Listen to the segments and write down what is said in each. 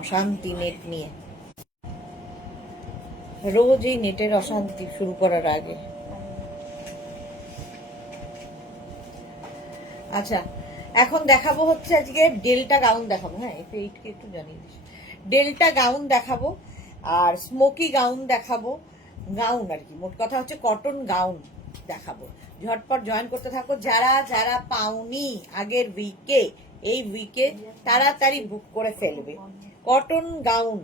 অশান্তি নেট নিয়ে, রোজ এই নেটের অশান্তি শুরু করার আগে। আচ্ছা, এখন দেখাবো হচ্ছে আজকে ডেল্টা গাউন দেখাবো। হ্যাঁ, এইটকে একটু জানিয়ে দিস। ডেল্টা গাউন দেখাবো আর স্মোকি গাউন দেখাবো। গাউন আর কি, মোট কথা হচ্ছে কটন গাউন দেখাবো। ঝটপট জয়েন করতে থাকো। যারা যারা পাওনি আগের উইকে, এই উইকে তাড়াতাড়ি বুক করে ফেলবে। কটন গাউন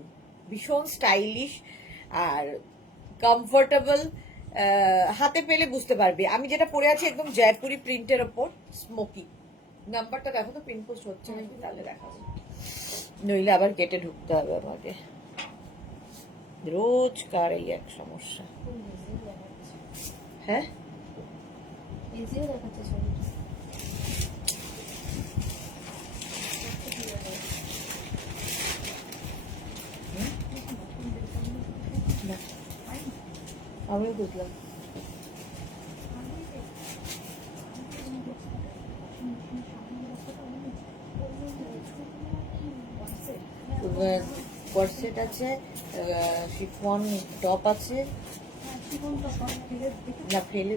ভীষণ স্টাইলিশ আর কমফোর্টেবল, হাতে পেলে বুঝতে পারবে। আমি যেটা পরে আছি একদম জয়পুরি প্রিন্টের ওপর স্মোকি। নাম্বারটা দেখো তো, পিন পোস্ট হচ্ছে নাকি, তাহলে দেখাবো, নইলে আবার কেটে ঢুকতে হবে আমাকে। রোজকার এই এক সমস্যা। হ্যাঁ, আমিও বুঝলাম। কর্সেট আছে, শিফন টপ আছে, না ফেলে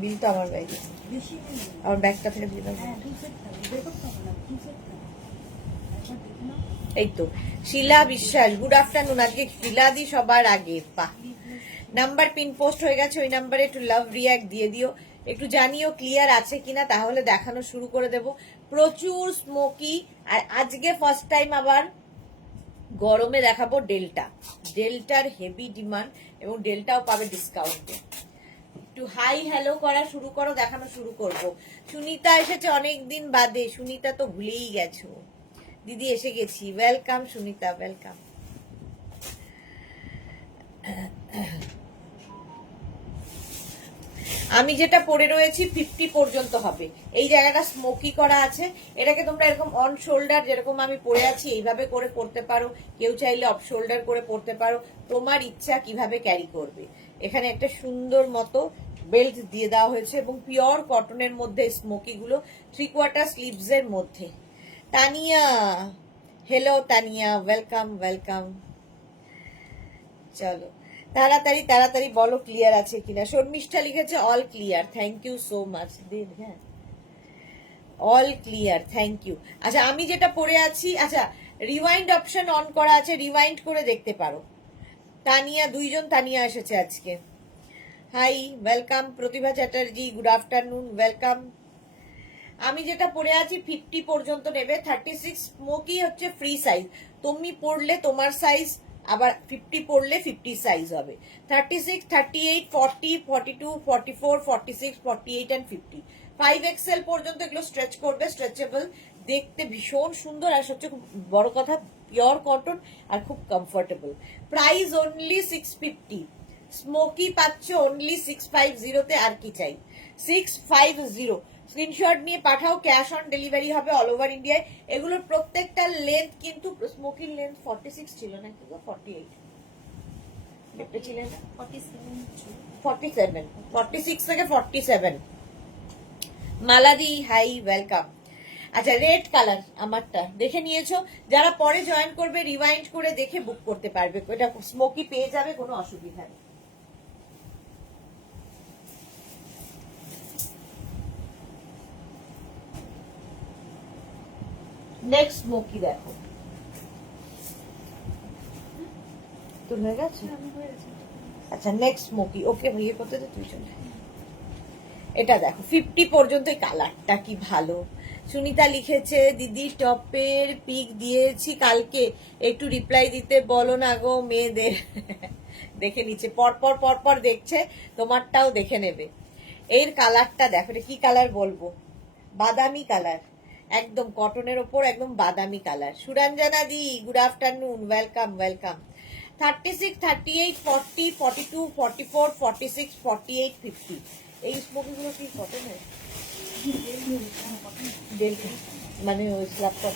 বিল তো আমার ব্যাগে, আমার ব্যাগটা ফেলে দিলাম। এই তো শিলা বিশ্বাস, গুড আফটারনুন। আজকে শিলা দি সবার আগে, বাহ। নাম্বার পিন পোস্ট হয়ে গেছে, ওই নাম্বারে একটু লাভ রিয়াক্ট দিয়ে দিও, একটু জানিও ক্লিয়ার আছে কিনা, তাহলে দেখানো শুরু করে দেব। প্রচুর স্মোকি, আর আজকে ফার্স্ট টাইম আবার গরমে দেখাবো ডেল্টা। ডেল্টার হেভি ডিমান্ড, এবং ডেল্টাও পাবে ডিসকাউন্টে। একটু হাই হ্যালো করা শুরু করো, দেখানো শুরু করব। সুনিতা এসেছে অনেকদিন বাদে, সুনিতা তো ভুলেই গেছো। দিদি এসে গেছি, ওয়েলকাম সুনিতা, ওয়েলকাম। আমি যেটা পরে রয়েছি 50 পর্যন্ত হবে। এই জায়গাটা স্মোকি করা আছে, এটাকে তোমরা এরকম অন শোল্ডার যেরকম আমি পরে আছি এইভাবে করে পরতে পারো, কেউ চাইলে অফ শোল্ডার করে পরতে পারো, তোমার ইচ্ছা কিভাবে ক্যারি করবে। এখানে একটা সুন্দর মতো বেল্ট দিয়ে দেওয়া হয়েছে, এবং পিওর কটনের মধ্যে স্মোকি গুলো, 3/4 স্লিভস এর মধ্যে। Tania, hello Tania, welcome welcome. চলো তাড়াতাড়ি তাড়াতাড়ি বলো ক্লিয়ার আছে কিনা। শর্মিষ্ঠা লিখেছে all clear, thank you so much. হ্যাঁ, অল ক্লিয়ার, থ্যাংক ইউ। আচ্ছা, আমি যেটা পরে আছি, আচ্ছা রিওয়াইন্ড অপশন অন করা আছে, রিওয়াইন্ড করে দেখতে পারো। তানিয়া, দুইজন তানিয়া এসেছে আজকে। Hi, welcome. Pratibha Chatterjee, good afternoon, welcome. আমি যেটা পরে আছি 50 পর্যন্ত নেবে। 36 স্মোকি হচ্ছে ফ্রি সাইজ, তুমি পরলে তোমার সাইজ, আবার 50 পরলে 50 সাইজ হবে। 36, 38, 40, 42, 44, 46, 48 এন্ড 50, 5XL পর্যন্ত এগুলো স্ট্রেচ করবে, স্ট্রেচেবল, দেখতে ভীষণ সুন্দর, আর সবচেয়ে বড় কথা পিওর কটন আর খুব কমফোর্টেবল। প্রাইস অনলি 650, স্মোকি পাচ্ছ অনলি 650 তে, আর কি চাই। 650, স্ক্রিনশট নিয়ে পাঠাও, ক্যাশ অন ডেলিভারি হবে অল ওভার ইন্ডিয়ায়। এগুলোর প্রত্যেকটা লেন্থ কিন্তু, স্মোকির লেন্থ 46 ছিল না কিন্তু 48 ছিলেন, 47, 46 থেকে 47। মালাদি, হাই, ওয়েলকাম। আচ্ছা, রেড কালার আমারটা দেখে নিয়েছো, যারা পরে জয়েন করবে রিওয়াইন্ড করে দেখে বুক করতে পারবে, এটা স্মোকি পেয়ে যাবে, কোনো অসুবিধা নেই। নেক্সট স্মোকি দেখো, তোর হয়ে গেছে? আচ্ছা, নেক্সট স্মোকি, ওকে বিয়ে করতে তো তুই চলে। এটা দেখো 50 পর্যন্ত, এই কালারটা কি ভালো। সুনিতা লিখেছে দিদি টপের পিক দিয়েছি কালকে, একটু রিপ্লাই দিতে বলো না গো মেয়েদের। দেখে নিচ্ছে, পরপর পরপর দেখছে, তোমারটাও দেখে নেবে। এর কালারটা দেখো, এটা কি কালার বলবো, বাদামি কালার, একদম কটনের ওপর একদম বাদামি কালার। সুরঞ্জনা দি, গুড আফটারনুন, ওয়েলকাম ওয়েলকাম। 36, 38, 40, 42, 44, 46, 48, 50, এই স্মোকি গুলো কি কটনের? মানে ওই স্ল্যাবটা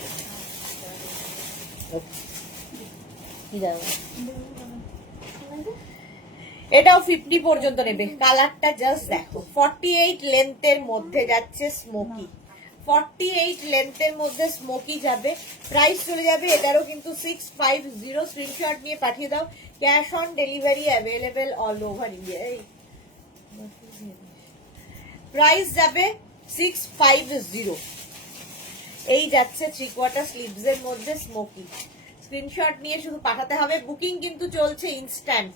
কি জানো, এটাও 50 পর্যন্ত নেবে। কালারটা জাস্ট দেখো, 48 লেন্থের মধ্যে যাচ্ছে স্মোকি, 48 লেন্থের মধ্যে স্মোকি যাবে, প্রাইস চলে যাবে এটারও কিন্তু 650। স্ক্রিনশট নিয়ে পাঠিয়ে দাও। Cash on delivery available all over India. Price যাবে 650। এই যাচ্ছে 3/4 স্লিভস এর মধ্যে স্মোকি। স্ক্রিনশট নিয়ে শুধু পাঠাতে হবে। বুকিং কিন্তু চলছে ইনস্ট্যান্ট,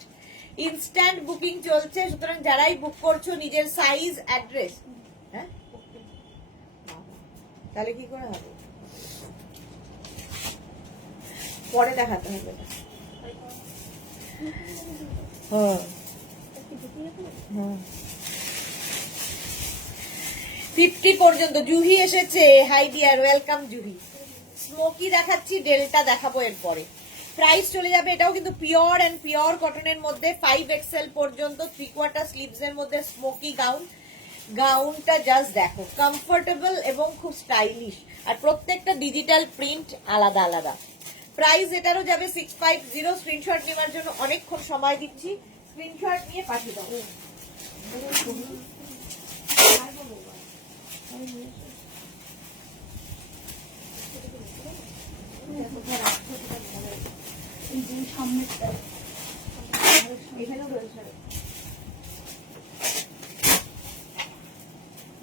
ইনস্ট্যান্ট বুকিং চলছে। সুতরাং যারাই বুক করছো নিজের সাইজ অ্যাড্রেস, হ্যাঁ তাহলে কি করে হবে, পরে দেখাতে হবে না। হ্যাঁ 50 পর্যন্ত। জুহি এসেছে, high deer, welcome Juhi. Smoky দেখাচ্ছি, ডেল্টা দেখাবো এরপরে। প্রাইস চলে যাবে, এটাও কিন্তু পিওর এন্ড পিওর কটনের মধ্যে 5XL পর্যন্ত 3/4 স্লিভস এর মধ্যে স্মোকি গাউন। গাউনটা জাস্ট দেখো, কমফোর্টেবল এবং খুব স্টাইলিশ, আর প্রত্যেকটা ডিজিটাল প্রিন্ট আলাদা আলাদা। প্রাইস এটারও যাবে 650। স্ক্রিনশট নেওয়ার জন্য অনেকক্ষণ সময় দিচ্ছি, স্ক্রিনশট নিয়ে পাঠিয়ে দাও।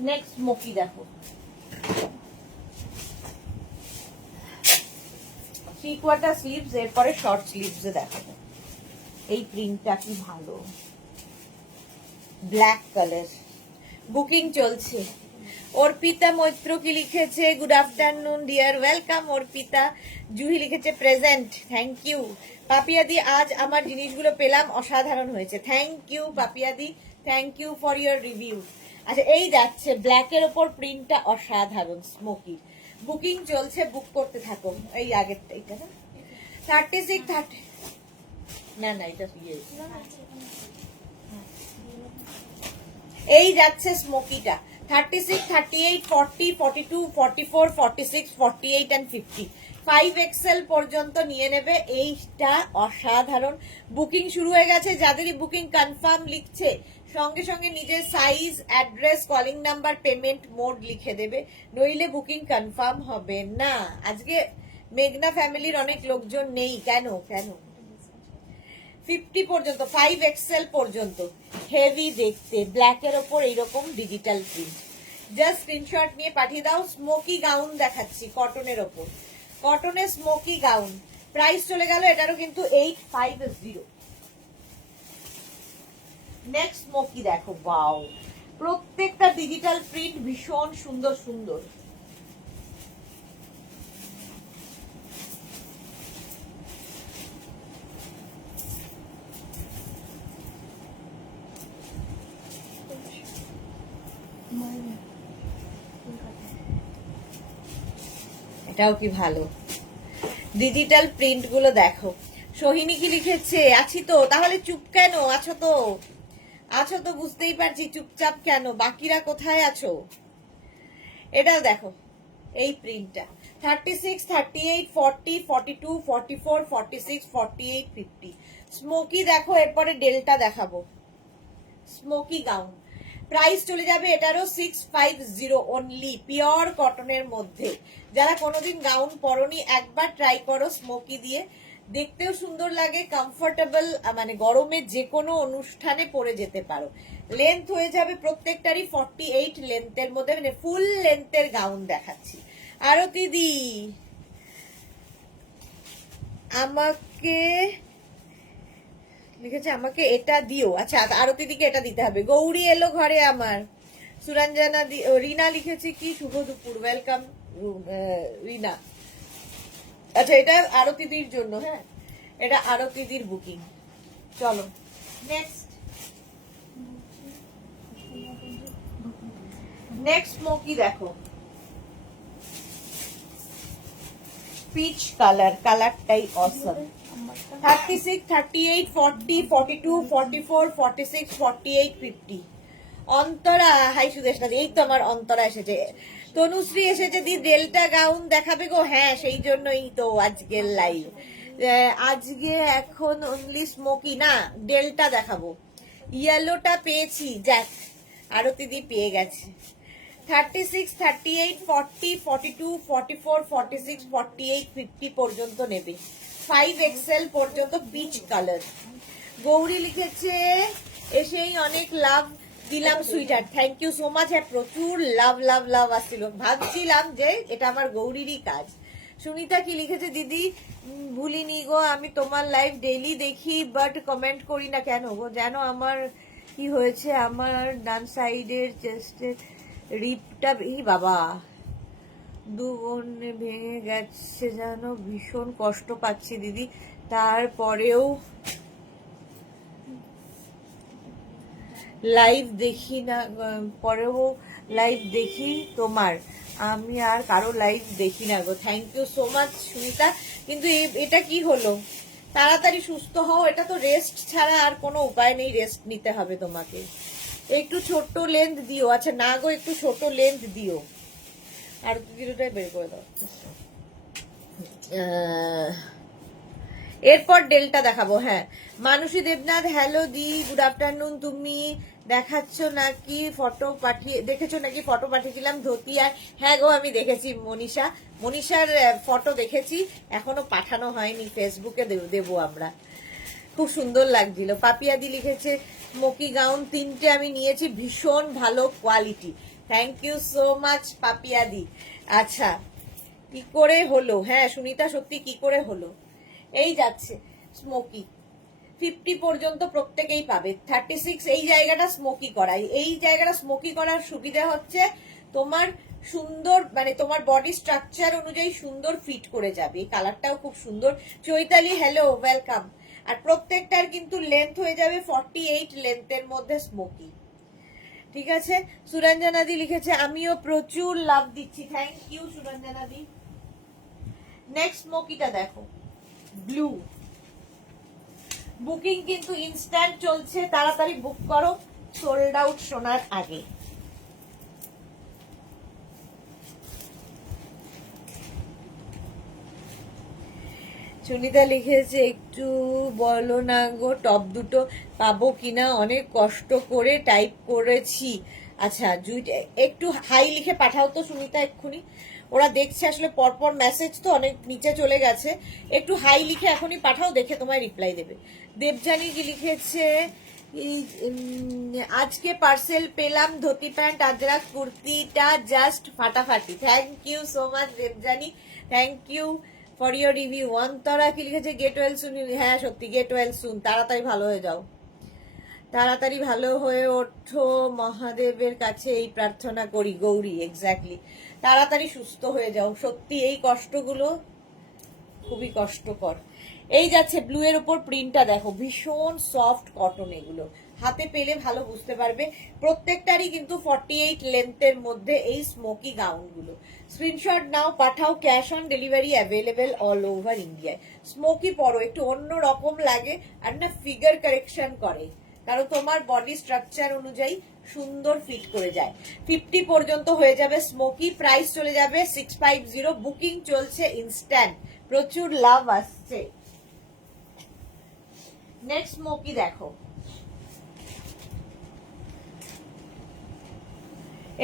নেক্সট স্মোকি দেখো, 3/4 স্লিভস, এরপরে শর্ট স্লিভস এ দেখাবো। এই প্রিন্টটা কি ভালো, ব্ল্যাক কালার। বুকিং চলছে। অর্পিতা মৈত্র কি লিখেছে, good afternoon dear, welcome Arpita. Juhi লিখেছে প্রেজেন্ট, থ্যাংক ইউ। পাপিয়াদি, আজ আমার জিনিসগুলো পেলাম, অসাধারণ হয়েছে। থ্যাংক ইউ পাপিয়াদি, thank you for your review. আচ্ছা এই যাচ্ছে ব্ল্যাকের ওপর প্রিন্টটা অসাধারণ স্মোকি। বুকিং চলছে, বুক করতে থাকো। এই আগেরটা, এটা না 36 30, না না এটা ইয়ে। এই যাচ্ছে স্মোকিটা 36 38 40 42 44 46 48 এন্ড 50। 5XL পর্যন্ত নিয়ে নেবে। এইটা অসাধারণ। বুকিং শুরু হয়ে গেছে। যাদেরই বুকিং কনফার্ম লিখছে সঙ্গে সঙ্গে নিজের size, address, calling number, payment mode লিখে দেবে, নইলে বুকিং কনফার্ম হবে না। আজকে মেঘনা ফ্যামিলির অনেক লোকজন নেই, কেন কেন 50 পর্যন্ত, 5XL পর্যন্ত। হেভি দেখতে, ব্ল্যাকের ওপর এইরকম ডিজিটাল প্রিন্ট। জাস্ট স্ক্রিনশট নিয়ে পাঠিয়ে দাও। স্মোকি গাউন দেখাচ্ছি কটনের ওপর, কটনের স্মোকি গাউন। প্রাইস চলে গেল এটারও কিন্তু 850। নেক্সট স্মোকি দেখো, ওয়াও, প্রত্যেকটা ডিজিটাল প্রিন্ট ভীষণ সুন্দর সুন্দর। এটাও কি ভালো, ডিজিটাল প্রিন্ট গুলো দেখো। সোহিনী কি লিখেছে, আছি তো, তাহলে চুপ কেন আছো? তো আছো তো, বুঝতেই পারছি, চুপচাপ কেন, বাকিরা কোথায় আছো? এটাও দেখো, এই প্রিন্টটা 36 38 40 42 44 46 48 50। স্মোকি দেখো, এরপরে ডেল্টা দেখাবো। স্মোকি গাউন, প্রাইস চলে যাবে এটারও 650 অনলি, পিওর কটনের মধ্যে। যারা কোনোদিন গাউন পরনি একবার ট্রাই করো স্মোকি দিয়ে, দেখতেও সুন্দর লাগে, কমফোর্টেবল, মানে গরমে যে কোনো অনুষ্ঠানে পরে যেতে পারো। লেন্থ হয়ে যাবে প্রত্যেকটারই 48 লেন্থের মধ্যে, মানে ফুল লেন্থের গাউন দেখাচ্ছি। আরতি দি আমাকে লিখেছে, আমাকে এটা দিও। আচ্ছা আরতি দিকে এটা দিতে হবে। গৌরী এলো ঘরে আমার। সুরঞ্জনা রিনা লিখেছে কি, শুভ দুপুর, ওয়েলকাম রিনা। আচ্ছা এটা আরতিদির জন্য, হ্যাঁ এটা আরতিদির বুকিং। চলো নেক্সট, নেক্সট স্মোকি দেখো, পিচ কালার, কালারটাই অসম। 36 38 40 42 44 46 48 50। অন্তরা, হাই সুদেশনা, এই তো আমার অন্তরা এসেছে। তনুশ্রী এসেছে, দি ডেল্টা গাউন দেখাবে গো। হ্যাঁ সেই জন্যই তো আজকের লাইভ। আজকে এখন অনলি স্মোকি না, ডেল্টা দেখাবো। ইয়েলোটা পেয়েছি, যাক আরতি দি পেয়ে গেছে। 36, 38, 40, 42, 44, 46, 48, 50 পর্যন্ত নেবে। 5XL পর্যন্ত পিচ কালার। গৌরী লিখেছে এসেই অনেক লাভ দিলাম সুইটার, থ্যাংক ইউ সো মাচ। হ্যাঁ, প্রচুর লাভ লাভ লাভ আসছিল, ভাবছিলাম যে এটা আমার গৌরীরই কাজ। সুনিতা কি লিখেছে, দিদি ভুলিনি গো, আমি তোমার লাইভ ডেইলি দেখি বাট কমেন্ট করি না কেন গো? যেন আমার কি হয়েছে, আমার ডান সাইডের চেস্টের রিপটা, এই বাবা, দু বোনে ভেঙে গেছে, যেন ভীষণ কষ্ট পাচ্ছি দিদি। তারপরেও লাইভ দেখি না, পরেও লাইভ দেখি তোমার, আমি আর কারো লাইভ দেখি না গো। Thank you so much Sunita. কিন্তু এটা কি হলো? তাড়াতাড়ি সুস্থ হও, এটা তো রেস্ট ছাড়া আর কোনো উপায় নেই, রেস্ট নিতে হবে তোমাকে। একটু ছোট্ট লেন্থ দিও। আচ্ছা না গো, একটু ছোট লেন্থ দিও। আর ভিডিওটাই বের করে দাও। এরপর ডেলটা দেখাবো। হ্যাঁ, মানসী দেবনাথ, হ্যালো দি, গুড আফটারনুন। তুমি দেখাচ্ছ নাকি ফটো দেখেছো নাকি ফটো পাঠিয়েছিলাম ধুতি আর? হ্যাঁ গো, আমি দেখেছি মনীষার ফটো দেখেছি, এখনো পাঠানো হয়নি, ফেসবুকে দেবো আমরা। খুব সুন্দর লাগছিল। পাপিয়াদি লিখেছে স্মোকি গাউন 3টে আমি নিয়েছি, ভীষণ ভালো quality, thank you so much পাপিয়াদি। আচ্ছা, কি করে হলো? হ্যাঁ সুনিতা, সত্যি কি করে হলো? এই যাচ্ছে স্মোকি 50 পর্যন্ত প্রত্যেকেই পাবে। 36 এই জায়গাটা স্মোকি করা, এই জায়গাটা স্মোকি করার সুবিধা হচ্ছে তোমার সুন্দর, মানে তোমার বডি স্ট্রাকচার অনুযায়ী সুন্দর ফিট করে যাবে। এই কালারটাও খুব সুন্দর। Chaitali hello, welcome. আর প্রত্যেকটার কিন্তু লেন্থ হয়ে যাবে 48 লেন্থের মধ্যে স্মোকি। ঠিক আছে। সুরঞ্জনাদি লিখেছে আমিও প্রচুর লাভ দিচ্ছি, থ্যাংক ইউ সুরঞ্জনাদি। নেক্সট স্মোকিটা দেখো, ব্লু। বুকিং কিন্তু ইনস্ট্যান্ট চলছে, তাড়াতাড়ি বুক করো সোল্ড আউট শোনার আগে। সুনিতা লিখেছে একটু বলো না গো টপ দুটো পাবো কিনা, অনেক কষ্ট করে টাইপ করেছি। আচ্ছা একটু হাই লিখে পাঠাও তো সুনিতা এক্ষুনি, ওরা দেখছে আসলে পরপর মেসেজ তো অনেক নিচে চলে গেছে। একটু হাই লিখে এখনই পাঠাও, দেখে তোমায় রিপ্লাই দেবে। দেবজানি কি লিখেছে, আজকে পার্সেল পেলাম ধুতি প্যান্ট আজরাক কুর্তিটা জাস্ট ফাটাফাটি, thank you so much Debjani, thank you for your review. Antara কি লিখেছে গেট ওয়েল সুন। হ্যাঁ সত্যি, গেট ওয়েল সুন, তাড়াতাড়ি ভালো হয়ে যাও, তাড়াতাড়ি ভালো হয়ে ওঠো, মহাদেবের কাছে এই প্রার্থনা করি। গৌরী, এক্স্যাক্টলি, তাড়াতাড়ি সুস্থ হয়ে যাও। সত্যি এই কষ্টগুলো খুবই কষ্টকর। এই যাচ্ছে ব্লু এর উপর প্রিন্টটা দেখো, ভীষণ সফট কটন, এগুলো হাতে পেলে ভালো বুঝতে পারবে। প্রত্যেকটারই কিন্তু 48 লেন্থের মধ্যে এই স্মোকি গাউন গুলো। স্ক্রিনশট নাও, পাঠাও, cash on delivery available all over ইন্ডিয়ায়। স্মোকি পরো, একটু অন্য রকম লাগে আর না ফিগার কারেকশন করে, কারণ তোমার বডি স্ট্রাকচার অনুযায়ী সুন্দর ফিট করে যায়। 50 পর্যন্ত হয়ে যাবে স্মোকি, প্রাইস চলে যাবে 650, বুকিং চলছে ইনস্ট্যান্ট, প্রচুর লাভ আসছে। নেক্সট স্মোকি দেখো,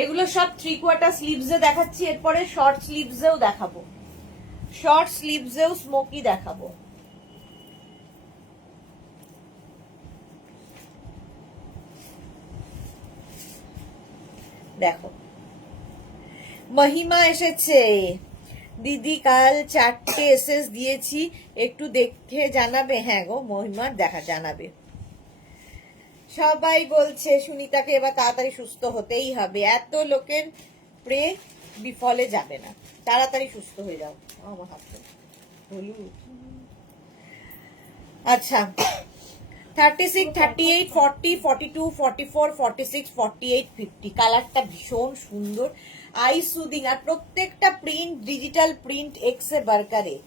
এগুলো সব 3/4 স্লিভস এ দেখাচ্ছি, এরপরে শর্ট স্লিভস এও দেখাবো, শর্ট স্লিভস এও স্মোকি দেখাবো। দেখো মহিমা এসেছে, দিদি কাল 4টে এসএস দিয়েছি, একটু দেখে জানাবে। হ্যাঁ গো মহিমা, দেখা জানাবে। সবাই বলছে সুনিতাকে এবার তাড়াতাড়ি সুস্থ হতেই হবে, এত লোকের প্রে বিফলে যাবে না, তাড়াতাড়ি সুস্থ হয়ে যাও। আমার হাতে আচ্ছা, 36, 38, 40, 42, 44, 46, 48, 50 কালারটা ভীষণ সুন্দর, আই সুদিং, আর প্রত্যেকটা প্রিন্ট ডিজিটাল প্রিন্ট এক্সে বার্কারে।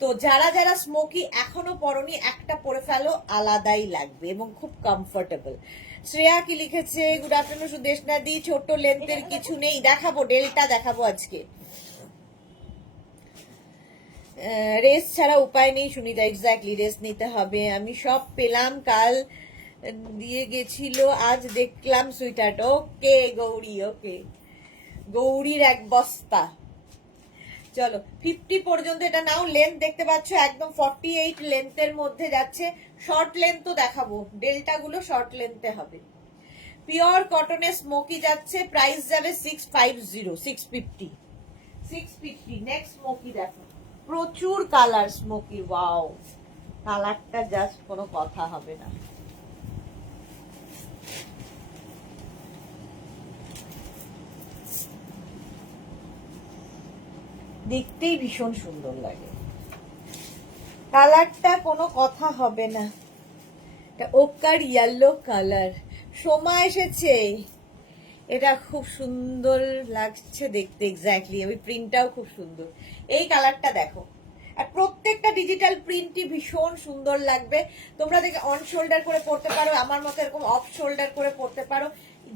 তো যারা যারা স্মোকি এখনো পরনি, একটা পরে ফেলো, আলাদাই লাগবে এবং খুব কমফোর্টেবল। শ্রেয়া কি লিখেছে, গুড আফটারনুন সুদেশনা দি, ছোট লেন্থের কিছু নেই? দেখাবো, ডেলটা দেখাবো আজকে। রেস ছাড়া উপায় নেই সুনিতা, এক্স্যাক্টলি রেস নিতে হবে। আমি সব পেলাম, কাল দিয়ে গেছিল, আজ দেখলাম সুইটার। ওকে গৌরী, ওকে গৌরীর এক বস্তা। চলো 50 পর্যন্ত এটা নাও। লেন্থ দেখতে পাচ্ছ একদম 48 লেন্থের মধ্যে যাচ্ছে। শর্ট লেন্থ তো দেখাবো, ডেল্টা গুলো শর্ট লেন্থে হবে। পিওর কটনের স্মোকি যাচ্ছে, প্রাইস যাবে 650 650 650। নেক্সট স্মোকি দেখো, প্রচুর কালার স্মোকি। ওয়াও, কালারটা জাস্ট কোনো কথা হবে না। দেখতেই ভীষণ সুন্দর লাগে, কালারটা কোনো কথা হবে না। ওকার ইয়েলো কালার, সময় এসেছে। এটা খুব সুন্দর লাগছে দেখতে, এক্স্যাক্টলি। ওই প্রিন্টটাও খুব সুন্দর। এই কালারটা দেখো, আর প্রত্যেকটা ডিজিটাল প্রিন্টই ভীষণ সুন্দর লাগবে। তোমরা দেখে অন শোল্ডার করে পড়তে পারো, আমার মতো এরকম অফ শোল্ডার করে পড়তে পারো,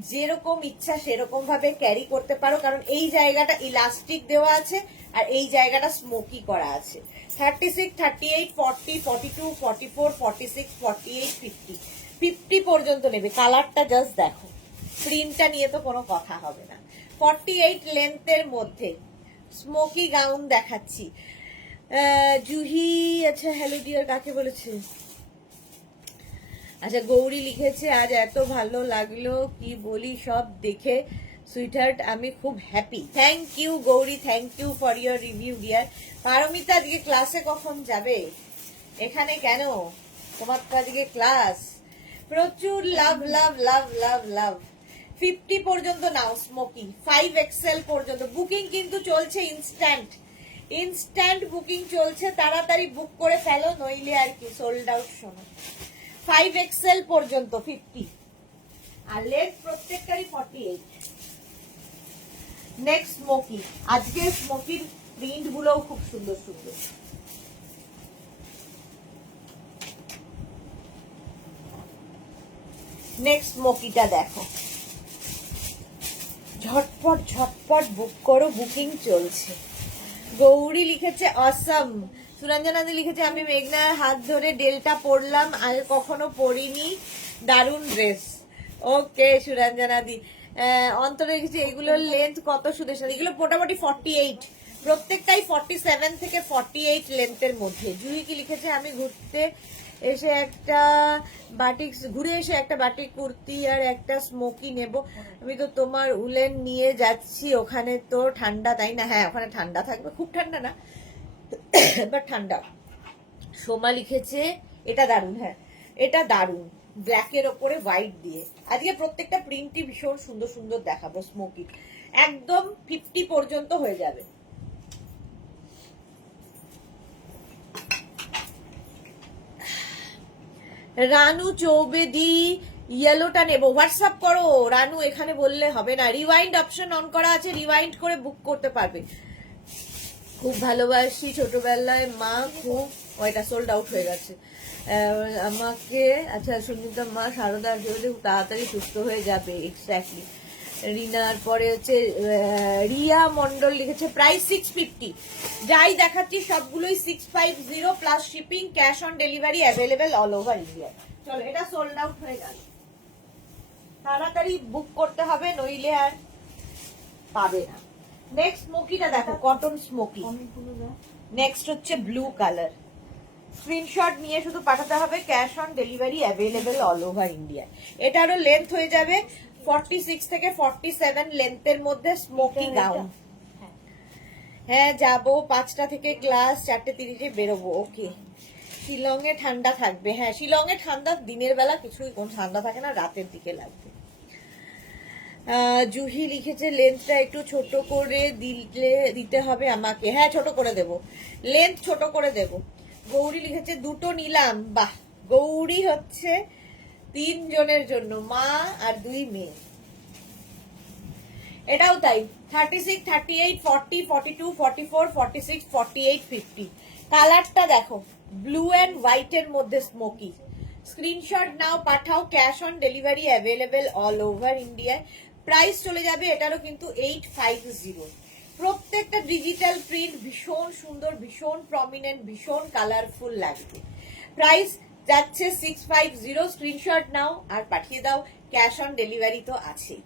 যেরকম ইচ্ছা সেরকম ভাবে ক্যারি করতে পারো, কারণ এই জায়গাটা ইলাস্টিক দেওয়া আছে আর এই জায়গাটা স্মোকি করা আছে। 36, 38, 40, 42, 44, 46, 48, 50 50 পর্যন্ত নেবে। কালারটা জাস্ট দেখো, প্রিন্টটা নিয়ে তো কোনো কথা হবে না। 48 লেন্থের মধ্যে স্মোকি গাউন দেখাচ্ছি। জুহি, আচ্ছা হ্যালো ডিয়ার কাকে বলেছে? আচ্ছা গৌরী লিখেছে, আজ এত ভালো লাগলো কি বলি সব দেখে সুইটহার্ট, আমি খুব happy. Thank you Gouri, thank you for your review dear. Paromita আজকে ক্লাসে কখন যাবে? এখানে কেন? তোমার তো আজকে ক্লাস। প্রচুর লাভ লাভ লাভ লাভ লাভ। 50 পর্যন্ত নাও স্মোকি, 5XL পর্যন্ত। বুকিং কিন্তু চলছে ইনস্ট্যান্ট, ইনস্ট্যান্ট বুকিং চলছে, তাড়াতাড়ি বুক করে ফেলো, নইলে আর কি সোল্ড আউট। শোনো 5XL পর্যন্ত 50, আর লেন্থ প্রত্যেকটারই 48। নেক্সট স্মোকি, আজকে স্মোকির প্রিন্ট গুলোও খুব সুন্দর সুন্দর। নেক্সট স্মোকিটা দেখো, ঝটপট ঝটপট বুক করো, বুকিং চলছে। গৌরী লিখেছে অসম। সুরঞ্জনাদি লিখেছে, আমি মেঘনার হাত ধরে ডেলটা পরলাম, আগে কখনো পরিনি, দারুণ ড্রেস। ওকে সুরঞ্জনাদি। অন্তরে লিখেছে এগুলোর লেন্থ কত সুদেশ? এগুলো মোটামুটি 48, প্রত্যেকটাই 47 থেকে 48 লেন্থের মধ্যে। জুহি কি লিখেছে, আমি ঘুরে এসে একটা বাটিক কুর্তি আর একটা স্মোকি নেব। আমি তো তোমার উলেন নিয়ে যাচ্ছি, ওখানে তো ঠান্ডা তাই না? হ্যাঁ ওখানে ঠান্ডা থাকবে, খুব ঠান্ডা না বাট ঠান্ডা। সোমা লিখেছে এটা দারুণ, হ্যাঁ এটা দারুণ, ব্ল্যাকের ওপরে হোয়াইট দিয়ে। আজকে প্রত্যেকটা প্রিন্টই ভীষণ সুন্দর সুন্দর দেখাবো। স্মোকি একদম 50 পর্যন্ত হয়ে যাবে। রানু চৌবেদি, ইয়েলোটা নেবো। হোয়াটসঅ্যাপ করো রানু, এখানে বললে হবে না। রিওয়াইন্ড অপশন অন করা আছে, রিওয়াইন্ড করে বুক করতে পারবে। খুব ভালোবাসি ছোটবেলায় মা, খুব। ওইটা সোল্ড আউট হয়ে গেছে আমাকে। আচ্ছা সুনিতা মা, সারদা তাড়াতাড়ি সুস্থ হয়ে যাবে। এক্স্যাক্টলি। রিনার পরে হচ্ছে রিয়া মন্ডল লিখেছে, প্রাইস 650। যাই দেখাচ্ছি সবগুলোই 650 plus shipping, cash on delivery available all over India. চলো এটা সোল্ড আউট হয়ে গেল, তাড়াতাড়ি বুক করতে হবে, নইলে আর পাবে না। নেক্সট স্মোকিটা দেখো, কটন স্মোকি। নেক্সট হচ্ছে ব্লু কালার। স্ক্রিনশট নিয়ে শুধু পাঠাতে হবে, cash on delivery available all over India. এটারও লেন্থ হয়ে যাবে 46 থেকে 47 লেন্থের মধ্যে স্মোকি গাউন। হ্যাঁ যাবো, 5টা থেকে ক্লাস, 4:30 বেরোবো। ওকে। শিলংয়ে ঠান্ডা থাকবে? হ্যাঁ শিলংয়ে ঠান্ডা দিনের বেলা কিছুই কোন ঠান্ডা থাকে না, রাতের দিকে লাগবে। জুহি লিখেছে, লেন্থটা একটু ছোট করে দিতে হবে আমাকে। হ্যাঁ ছোট করে দেব, লেন্থ ছোট করে দেব। গৌরী লিখেছে, দুটো নিলাম। বাহ, গৌরী হচ্ছে 3 জনের জন্য, মা আর 2 মেয়ে। এটাও তাই, 36, 38, 40, 42, 44, 46, 48, 50। কালারটা দেখো, ব্লু অ্যান্ড হোয়াইট এর মধ্যে স্মোকি। স্ক্রিনশট নাও, পাঠাও, cash on delivery available all over India. Price চলে যাবে এটারও কিন্তু 850। প্রত্যেকটা ডিজিটাল প্রিন্ট ভীষণ সুন্দর, ভীষণ প্রমিনেন্ট, ভীষণ কালারফুল লাগবে। প্রাইস যাচ্ছে 650। স্ক্রিনশট নাও আর পাঠিয়ে দাও, ক্যাশ অন ডেলিভারি তো আছেই।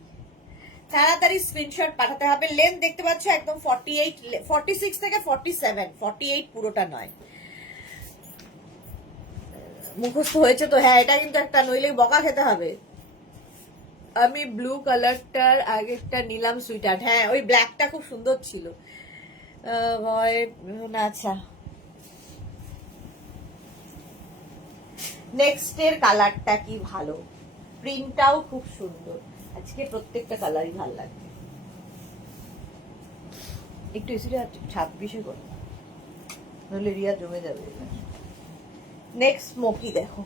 তাড়াতাড়ি স্ক্রিনশট পাঠাতে হবে। লেন্থ দেখতে পাচ্ছ একদম 48, 46 থেকে 47, 48 পুরোটা নয়। মুখস্থ হয়েছে তো? হ্যাঁ, এটা কিন্তু একটা, নইলে বকা খেতে হবে। আমি ব্লু কালারটার আগেরটা নিলাম সুইটার। হ্যাঁ, ওই ব্ল্যাকটা খুব সুন্দর ছিল। আচ্ছা, নেক্সট এর কালারটা কি ভালো, প্রিন্টটাও খুব সুন্দর। আজকে প্রত্যেকটা কালারই ভালো লাগবে। একটু এসে 26-এ করে, নইলে রিয়া জমে যাবে। নেক্সট স্মোকি দেখো,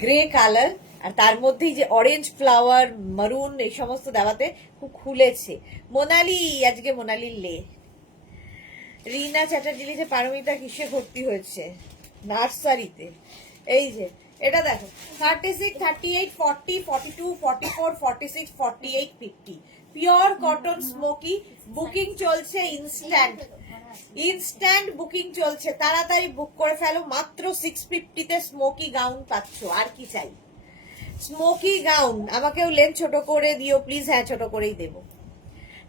গ্রে কালার, আর তার মধ্যেই যে অরেঞ্জ ফ্লাওয়ার, মারুন, এই সমস্ত দেওয়াতে খুব খুলেছে। মোনালি, আজকে মোনালির লে। রিনা চ্যাটার্জি লিখে পারমিতা কিসে ভর্তি হয়েছে? নার্সারিতে। এই যে এটা দেখো, 36, 38, 40, 42, 44, 46, 48, 50, পিওর কটন স্মোকি। বুকিং চলছে ইনস্ট্যান্ট, ইনস্ট্যান্ট বুকিং চলছে, তাড়াতাড়ি বুক করে ফেলো। মাত্র 650 তে স্মোকি গাউন পাচ্ছ, আর কি চাই? Smoky gown. আমাকেও লেন্থ ছোট করে দিও প্লিজ। হ্যাঁ, ছোট করেই দেবো।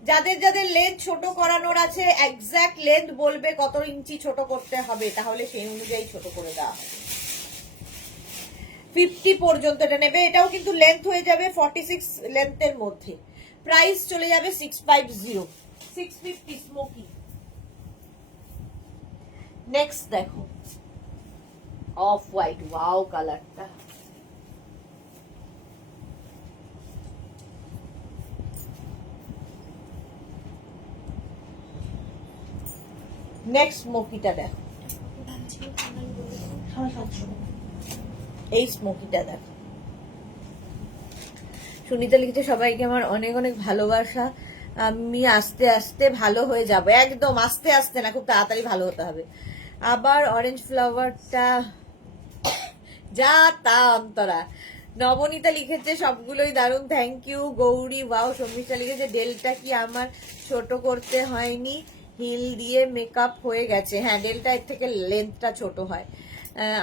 যাদের যাদের লেন্থ ছোট করানোর আছে এক্সাক্ট লেন্থ বলবে কত ইঞ্চি ছোট করতে হবে, তাহলে সেই অনুযায়ী ছোট করে দেওয়া হবে। 50 পর্যন্ত এটা নেবে। এটাও কিন্তু লেন্থ হয়ে যাবে 46 লেন্থের মধ্যে। প্রাইস চলে যাবে 650, 650 স্মোকি। নেক্সট দেখো, অফ হোয়াইট, ওয়াও কালারটা। নেক্সট স্মোকিটা দেখো, এই স্মোকিটা দেখো। সুনিতা লিখেছে সবাইকে আমার অনেক অনেক ভালোবাসা, আমি আস্তে আস্তে ভালো হয়ে যাব। একদম আস্তে আস্তে না, খুব তাড়াতাড়ি ভালো হতে হবে। আবার অরেঞ্জ ফ্লাওয়ারটা যা তা অন্তরা। নবনীতা লিখেছে সবগুলোই দারুণ, thank you. Gouri, wow. Sharmishtha লিখেছে ডেলটা কি আমার ছোট করতে হয়নি, হিল দিয়ে মেকআপ হয়ে গেছে। হ্যাঁ, ডেলটা এর থেকে লেন্থটা ছোট হয়।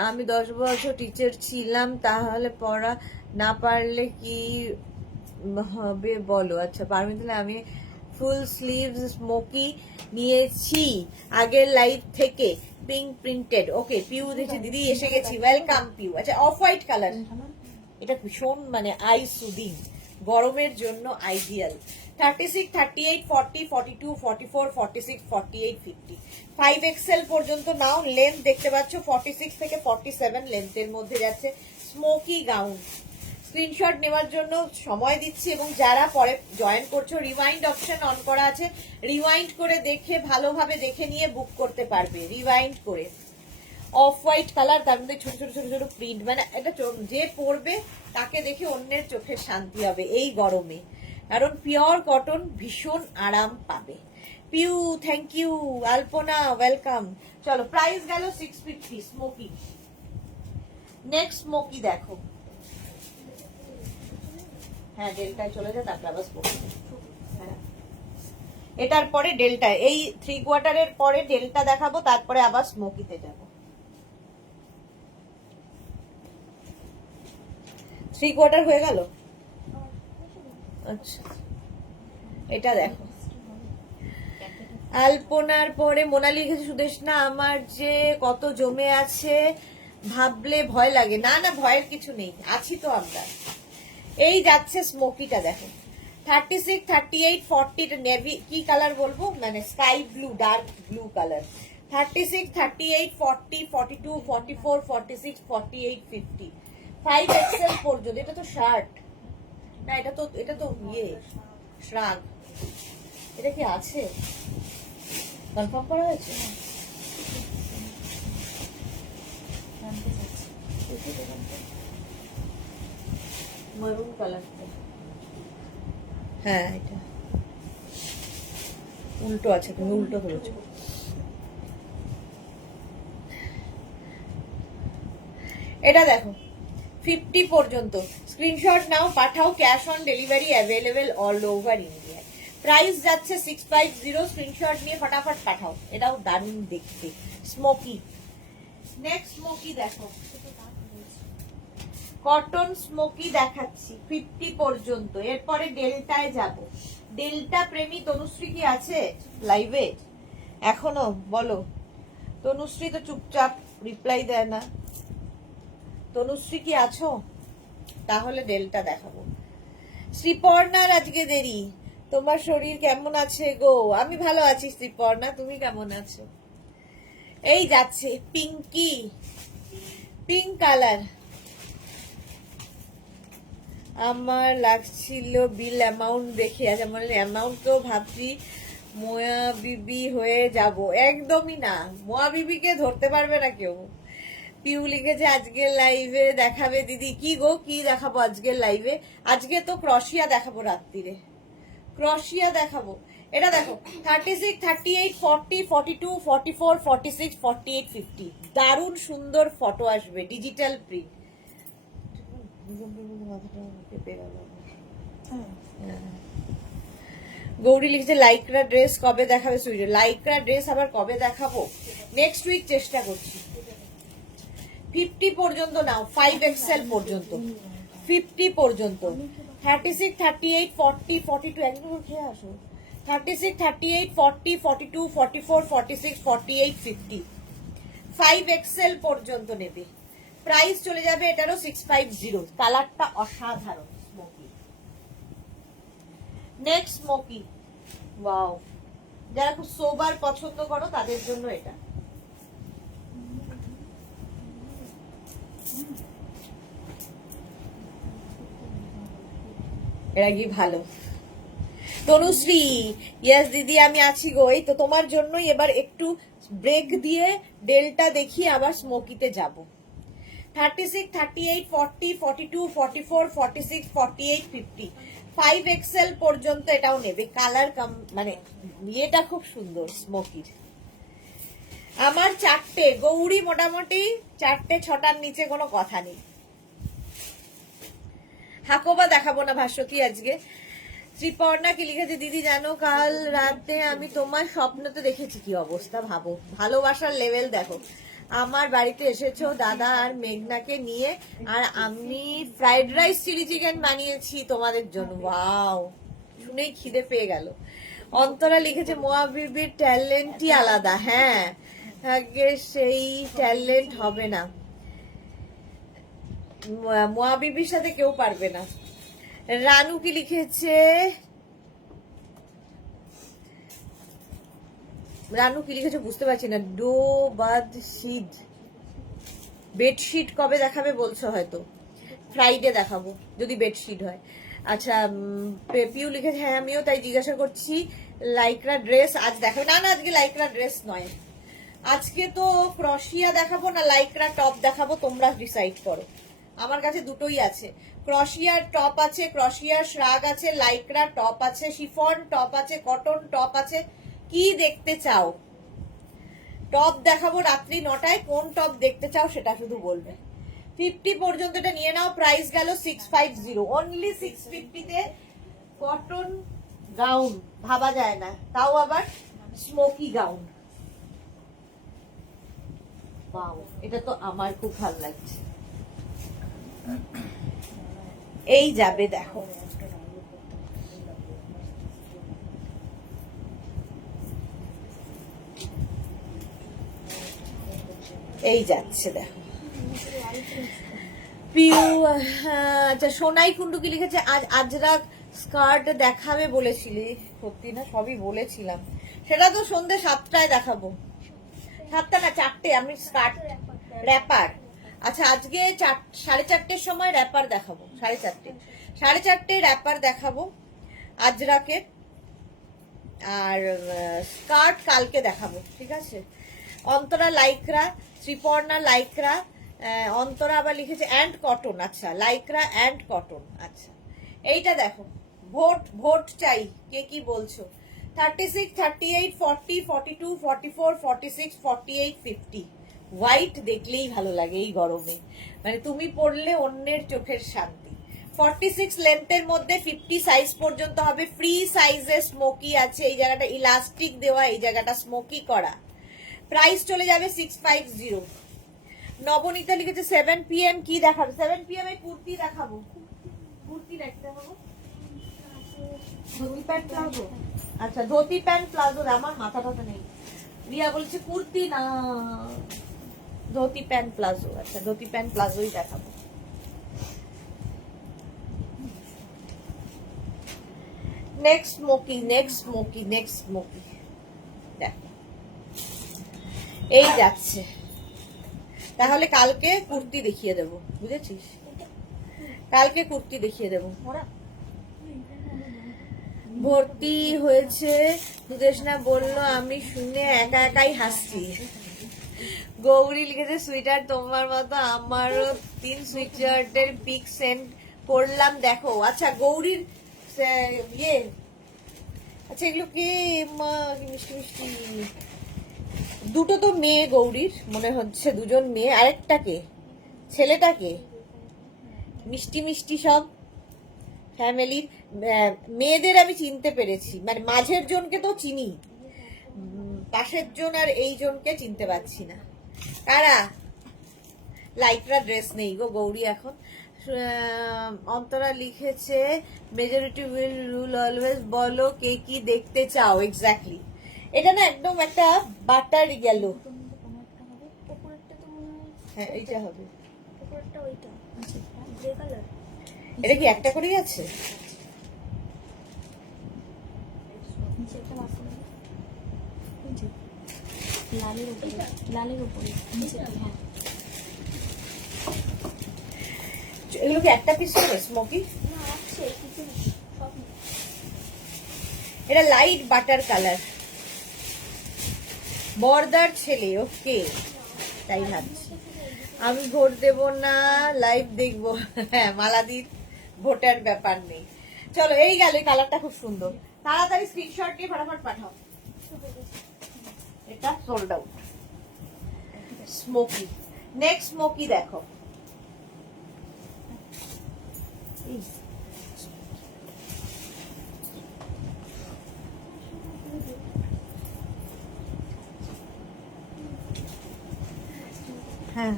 আমি 10 বছর টিচার ছিলাম, তাহলে পড়া না পারলে কি হবে বলো? আচ্ছা পারমিতা, আমি ফুল স্লিভ স্মোকি নিয়েছি আগের লাইফ থেকে, পিঙ্ক প্রিন্টেড। ওকে, পিউ দেখছি দিদি এসে গেছি, ওয়েলকাম পিউ। আচ্ছা, অফ হোয়াইট কালার, এটা ভীষণ মানে আই সুদিং, গরমের জন্য আইডিয়াল। 36, 38, 40, 42, 44, 46, 48, 50, 5XL পর্যন্ত নাও। লেন্থ দেখতে পাচ্ছ 46 থেকে 47 লেন্থের মধ্যে যাচ্ছে। Smoky gown. স্ক্রিনশট নেওয়ার জন্য সময় দিচ্ছি, এবং যারা পরে জয়েন করছো রিওয়াইন্ড অপশন অন করা আছে, রিওয়াইন্ড করে দেখে ভালোভাবে দেখে নিয়ে বুক করতে পারবে, রিওয়াইন্ড করে। অফ হোয়াইট কালার, তার মধ্যে ছোট ছোট ছোট ছোট প্রিন্ট, মানে এটা যে পরবে তাকে দেখে অন্যের চোখের শান্তি হবে এই গরমে, কারণ পিওর কটন, ভীষণ আরাম পাবে। Piu, thank you. Alpana, welcome. চলো, প্রাইস গেল 650 স্মোকি। নেক্সট স্মোকি দেখো। হ্যাঁ, ডেল্টায় চলে যায়, তারপরে আবার স্মোকি। হ্যাঁ, এটার পরে ডেল্টা, এই 3/4 পরে ডেল্টা দেখাবো, তারপরে আবার স্মোকিতে যাবো। 3/4 হয়ে গেল। আচ্ছা, এটা দেখো। আলপনার পরে মোনালি লিখেছে সুদেশনা, আমার যে কত জমে আছে ভাবলে ভয় লাগে। না না, ভয়ের কিছু নেই, আছি তো আমরা। এই যাচ্ছে স্মোকিটা দেখো, 36, 38, 40, নেভি কি কালার বলবো, মানে sky blue, dark blue colour. 36, 38, 40, 42, 44, 46, 48, 50, 5XL পর্যন্ত। এটা তো শার্ট না, এটা তো ইয়ে শ্রাগ। এটা কি আছে, কনফার্ম করা হয়েছে? মারুন কালারটা, হ্যাঁ এটা উল্টো আছে, তুমি উল্টো ধরেছো। এটা দেখো 50 পর্যন্ত। স্ক্রিনশট নাও, পাঠাও, cash on delivery available all over India. Price যাচ্ছে 650, স্ক্রিনশট নিয়ে ফটাফট পাঠাও। এটাও দারুণ দেখতে, স্মোকি। নেক্সট স্মোকি দেখো, কটন স্মোকি দেখাচ্ছি 50 পর্যন্ত, এরপরে ডেল্টায় যাব। ডেল্টা প্রেমী তনুশ্রী কি আছে লাইভে এখনো? বলো। তনুশ্রী তো চুপচাপ রিপ্লাই দেয় না। তনুশ্রী কি আছো? তাহলে ডেল্টা দেখাবো। শ্রীপর্ণার আজকে দেরি। তোমার শরীর কেমন আছে গো? আমি ভালো আছি শ্রীপর্ণা, তুমি কেমন আছো? এই যাচ্ছে পিঙ্কি, পিঙ্ক কালার। আমার লাগছিল বিল অ্যামাউন্ট দেখে, আচ্ছা মানে অ্যামাউন্টকেও ভাবছি মোয়া বিবি হয়ে যাব। একদমই না, মোয়া বিবিকে ধরতে পারবে না কেউ। পিউ লিখেছে আজকের লাইভে দেখাবে দিদি। কি গো, কি দেখাবো আজকের লাইভে? আজকে তো ক্রশিয়া দেখাবো রাত্রিরে, ক্রশিয়া দেখাবো। এটা দেখো 36, 38, 40, 42, 44, 46, 48, 50। দারুণ সুন্দর ফটো আসবে, ডিজিটাল প্রিন্ট। গৌরী লিখছে লাইক্রা ড্রেস কবে দেখাবে? সুইট লাইক্রা ড্রেস আবার কবে দেখাবো? নেক্সট উইক চেষ্টা করছি। 50 পর্যন্ত নাও, 5XL পর্যন্ত, 50 পর্যন্ত। 36, 38, 40, 42 একদম খেয়ে আসো। 36, 38, 40, 42, 44, 46, 48, 50, 5XL পর্যন্ত নেবে। প্রাইস চলে যাবে এটারও 650। কালারটা অসাধারণ স্মোকি। নেক্সট স্মোকি, ওয়াও, যারা খুব সোবার পছন্দ করো তাদের জন্য এটা। এটা কি ভালো? তনুশ্রী ইয়েস দিদি আমি আছি গো। এই তো তোমার জন্যই এবার একটু ব্রেক দিয়ে ডেল্টা দেখিয়ে আবার স্মোকিতে যাব। 36, 38, 40, 42, 44, 46, 48, 50, 5XL পর্যন্ত এটাও নেবে। কালার মানে ইয়েটা খুব সুন্দর স্মোকির। আমার 4টে গৌরী, মোটামুটি 4টে 6টার নিচে কোনো কথা নেই। হাকোবা দেখাবো না ভাস্বতী আজকে। শ্রীপর্ণা কি লিখেছে দিদি জানো কাল রাতে আমি তোমার স্বপ্নতে দেখেছি। কি অবস্থা ভাবো, ভালোবাসার লেভেল দেখো। আমার বাড়িতে এসেছো দাদা আর মেঘনাকে নিয়ে, আর আমি ফ্রাইড রাইস চিলি চিকেন বানিয়েছি তোমাদের জন্য। ওয়াও, শুনেই খিদে পেয়ে গেল। অন্তরা লিখেছে মোয়া বিবির ট্যালেন্টই আলাদা। হ্যাঁ, আগে সেই ট্যালেন্ট হবে না, মোয়া বিবির সাথে কেউ পারবে না। রানু কি লিখেছে? রানু কি লিখেছে বুঝতে পারছি না। ডো বাদ শীত বেডশিট কবে দেখাবে বলছো? হয়তো ফ্রাইডে দেখাবো যদি বেডশিট হয়। আচ্ছা পিউ লিখেছে হ্যাঁ আমিও তাই জিজ্ঞাসা করছি। লাইক্রা ড্রেস আজ দেখাবে? না না, আজকে লাইক্রা ড্রেস নয়, আজকে তো ক্রশিয়া দেখাবো না লাইক্রা টপ দেখাবো, তোমরা ডিসাইড করো। আমার কাছে দুটোই আছে, ক্রশিয়ার টপ আছে, ক্রশিয়ার শ্রাগ আছে, লাইক্রা টপ আছে, শিফন টপ আছে, কটন টপ আছে। কি দেখতে চাও? টপ দেখাবো রাত্রি 9টায়, কোন টপ দেখতে চাও সেটা শুধু বলবে। 50 পর্যন্ত এটা নিয়ে নাও। প্রাইস গেল 650, অনলি 650 তে কটন গাউন। ভাবা যায় না, তাও আবার স্মোকি গাউন। ওয়াও, এটা তো আমার খুব ভালো লাগছে। এই যাবে দেখো, এই যাচ্ছে দেখো। পিউ আচ্ছা সোনাই কুন্ডু কি লিখেছে আজ আজরাক স্কার্ট দেখাবে বলেছিলি? সত্যি না, সবই বলেছিলাম। সেটা তো সন্ধ্যে 7টায় দেখাবো। 7টা না 4টে, আমি স্কার্ট র্যাপার। আচ্ছা আজকে 4:30টার সময় র্যাপার দেখাবো। 4:30 র্যাপার দেখাবো আজরাকে, আর স্কার্ট কালকে দেখাবো, ঠিক আছে? অন্তরা লাইক্রা, শ্রীপর্ণা লাইক্রা, অন্তরা আবার লিখেছে অ্যান্ড কটন। আচ্ছা লাইক্রা অ্যান্ড কটন। আচ্ছা এইটা দেখো, ভোট ভোট চাই, কে কি বলছো? 36, 38, 40, 42, 44, 46, 48, 50। হোয়াইট দেখলেই ভালো লাগে এই গরমে, মানে তুমি পরলে অন্যের চোখের শান্তি। 46 লেন্থের মধ্যে 50 সাইজ পর্যন্ত হবে। ফ্রি সাইজে স্মোকি আছে, এই জায়গাটা ইলাস্টিক দেওয়া, এই জায়গাটা স্মোকি করা। প্রাইস চলে যাবে 650। নবনীতা লিখেছে 7 PM কি দেখাবে? 7 PM এই কুর্তি দেখাবো। কুর্তি দেখতে হবে, ধুতি প্যান্ট প্লাজো। আচ্ছা ধুতি প্যান্ট প্লাজো, আমার মাথাটা নেই। রিয়া বলছে কুর্তি না, ধুতি প্যান্ট প্লাজো। আচ্ছা ধুতি প্যান্ট প্লাজোই দেখাবো। Next smoky, next smoky, next smoky. দেখো এই যাচ্ছে। তাহলে কালকে কুর্তি দেখিয়ে দেব, বুঝেছিস? কালকে কুর্তি দেখিয়ে দেব। ভর্তি হয়েছে সুদেশনা বললো, আমি শুনে একা একাই হাসছি। গৌরী লিখেছে সুইটার তোমার মতো আমারও 3 সুইটারের পিক সেন্ড করলাম দেখো। আচ্ছা গৌরীর ইয়ে, আচ্ছা এগুলো কি মিষ্টি মিষ্টি, দুটো তো মেয়ে গৌরীর মনে হচ্ছে, দুজন মেয়ে। আরেকটাকে ছেলেটাকে মিষ্টি মিষ্টি সব ফ্যামিলির মেয়েদের আমি চিনতে পেরেছি, মানে মাঝের জনকে তো চিনি, পাশের জন আর এই জনকে চিনতে পারছি না। কারা? লাইকরা ড্রেস নেই গো গৌরী এখন। অন্তরা লিখেছে মেজরিটি উইল রুল অলওয়েজ, বলো কে কি দেখতে চাও। এক্স্যাক্টলি, এটা না একদম একটা বাটার গেল। হ্যাঁ এইটা হবে। এটা কি একটা করেই আছে? এগুলো কি একটা পিস করে স্মোকি? এটা লাইট বাটার কালার, বর্দার ছেলে। ওকে তাই ভাবছি। আমি ভোট দেব না, লাইভ দেখবো। হ্যাঁ মালাদির ভোটার ব্যাপার নেই। চলো এই গেল, কালারটা খুব সুন্দর। তাড়াতাড়ি স্ক্রিনশট নিয়ে ফটাফট পাঠাও। এটা sold out. Smoky, next smoky দেখো। হ্যাঁ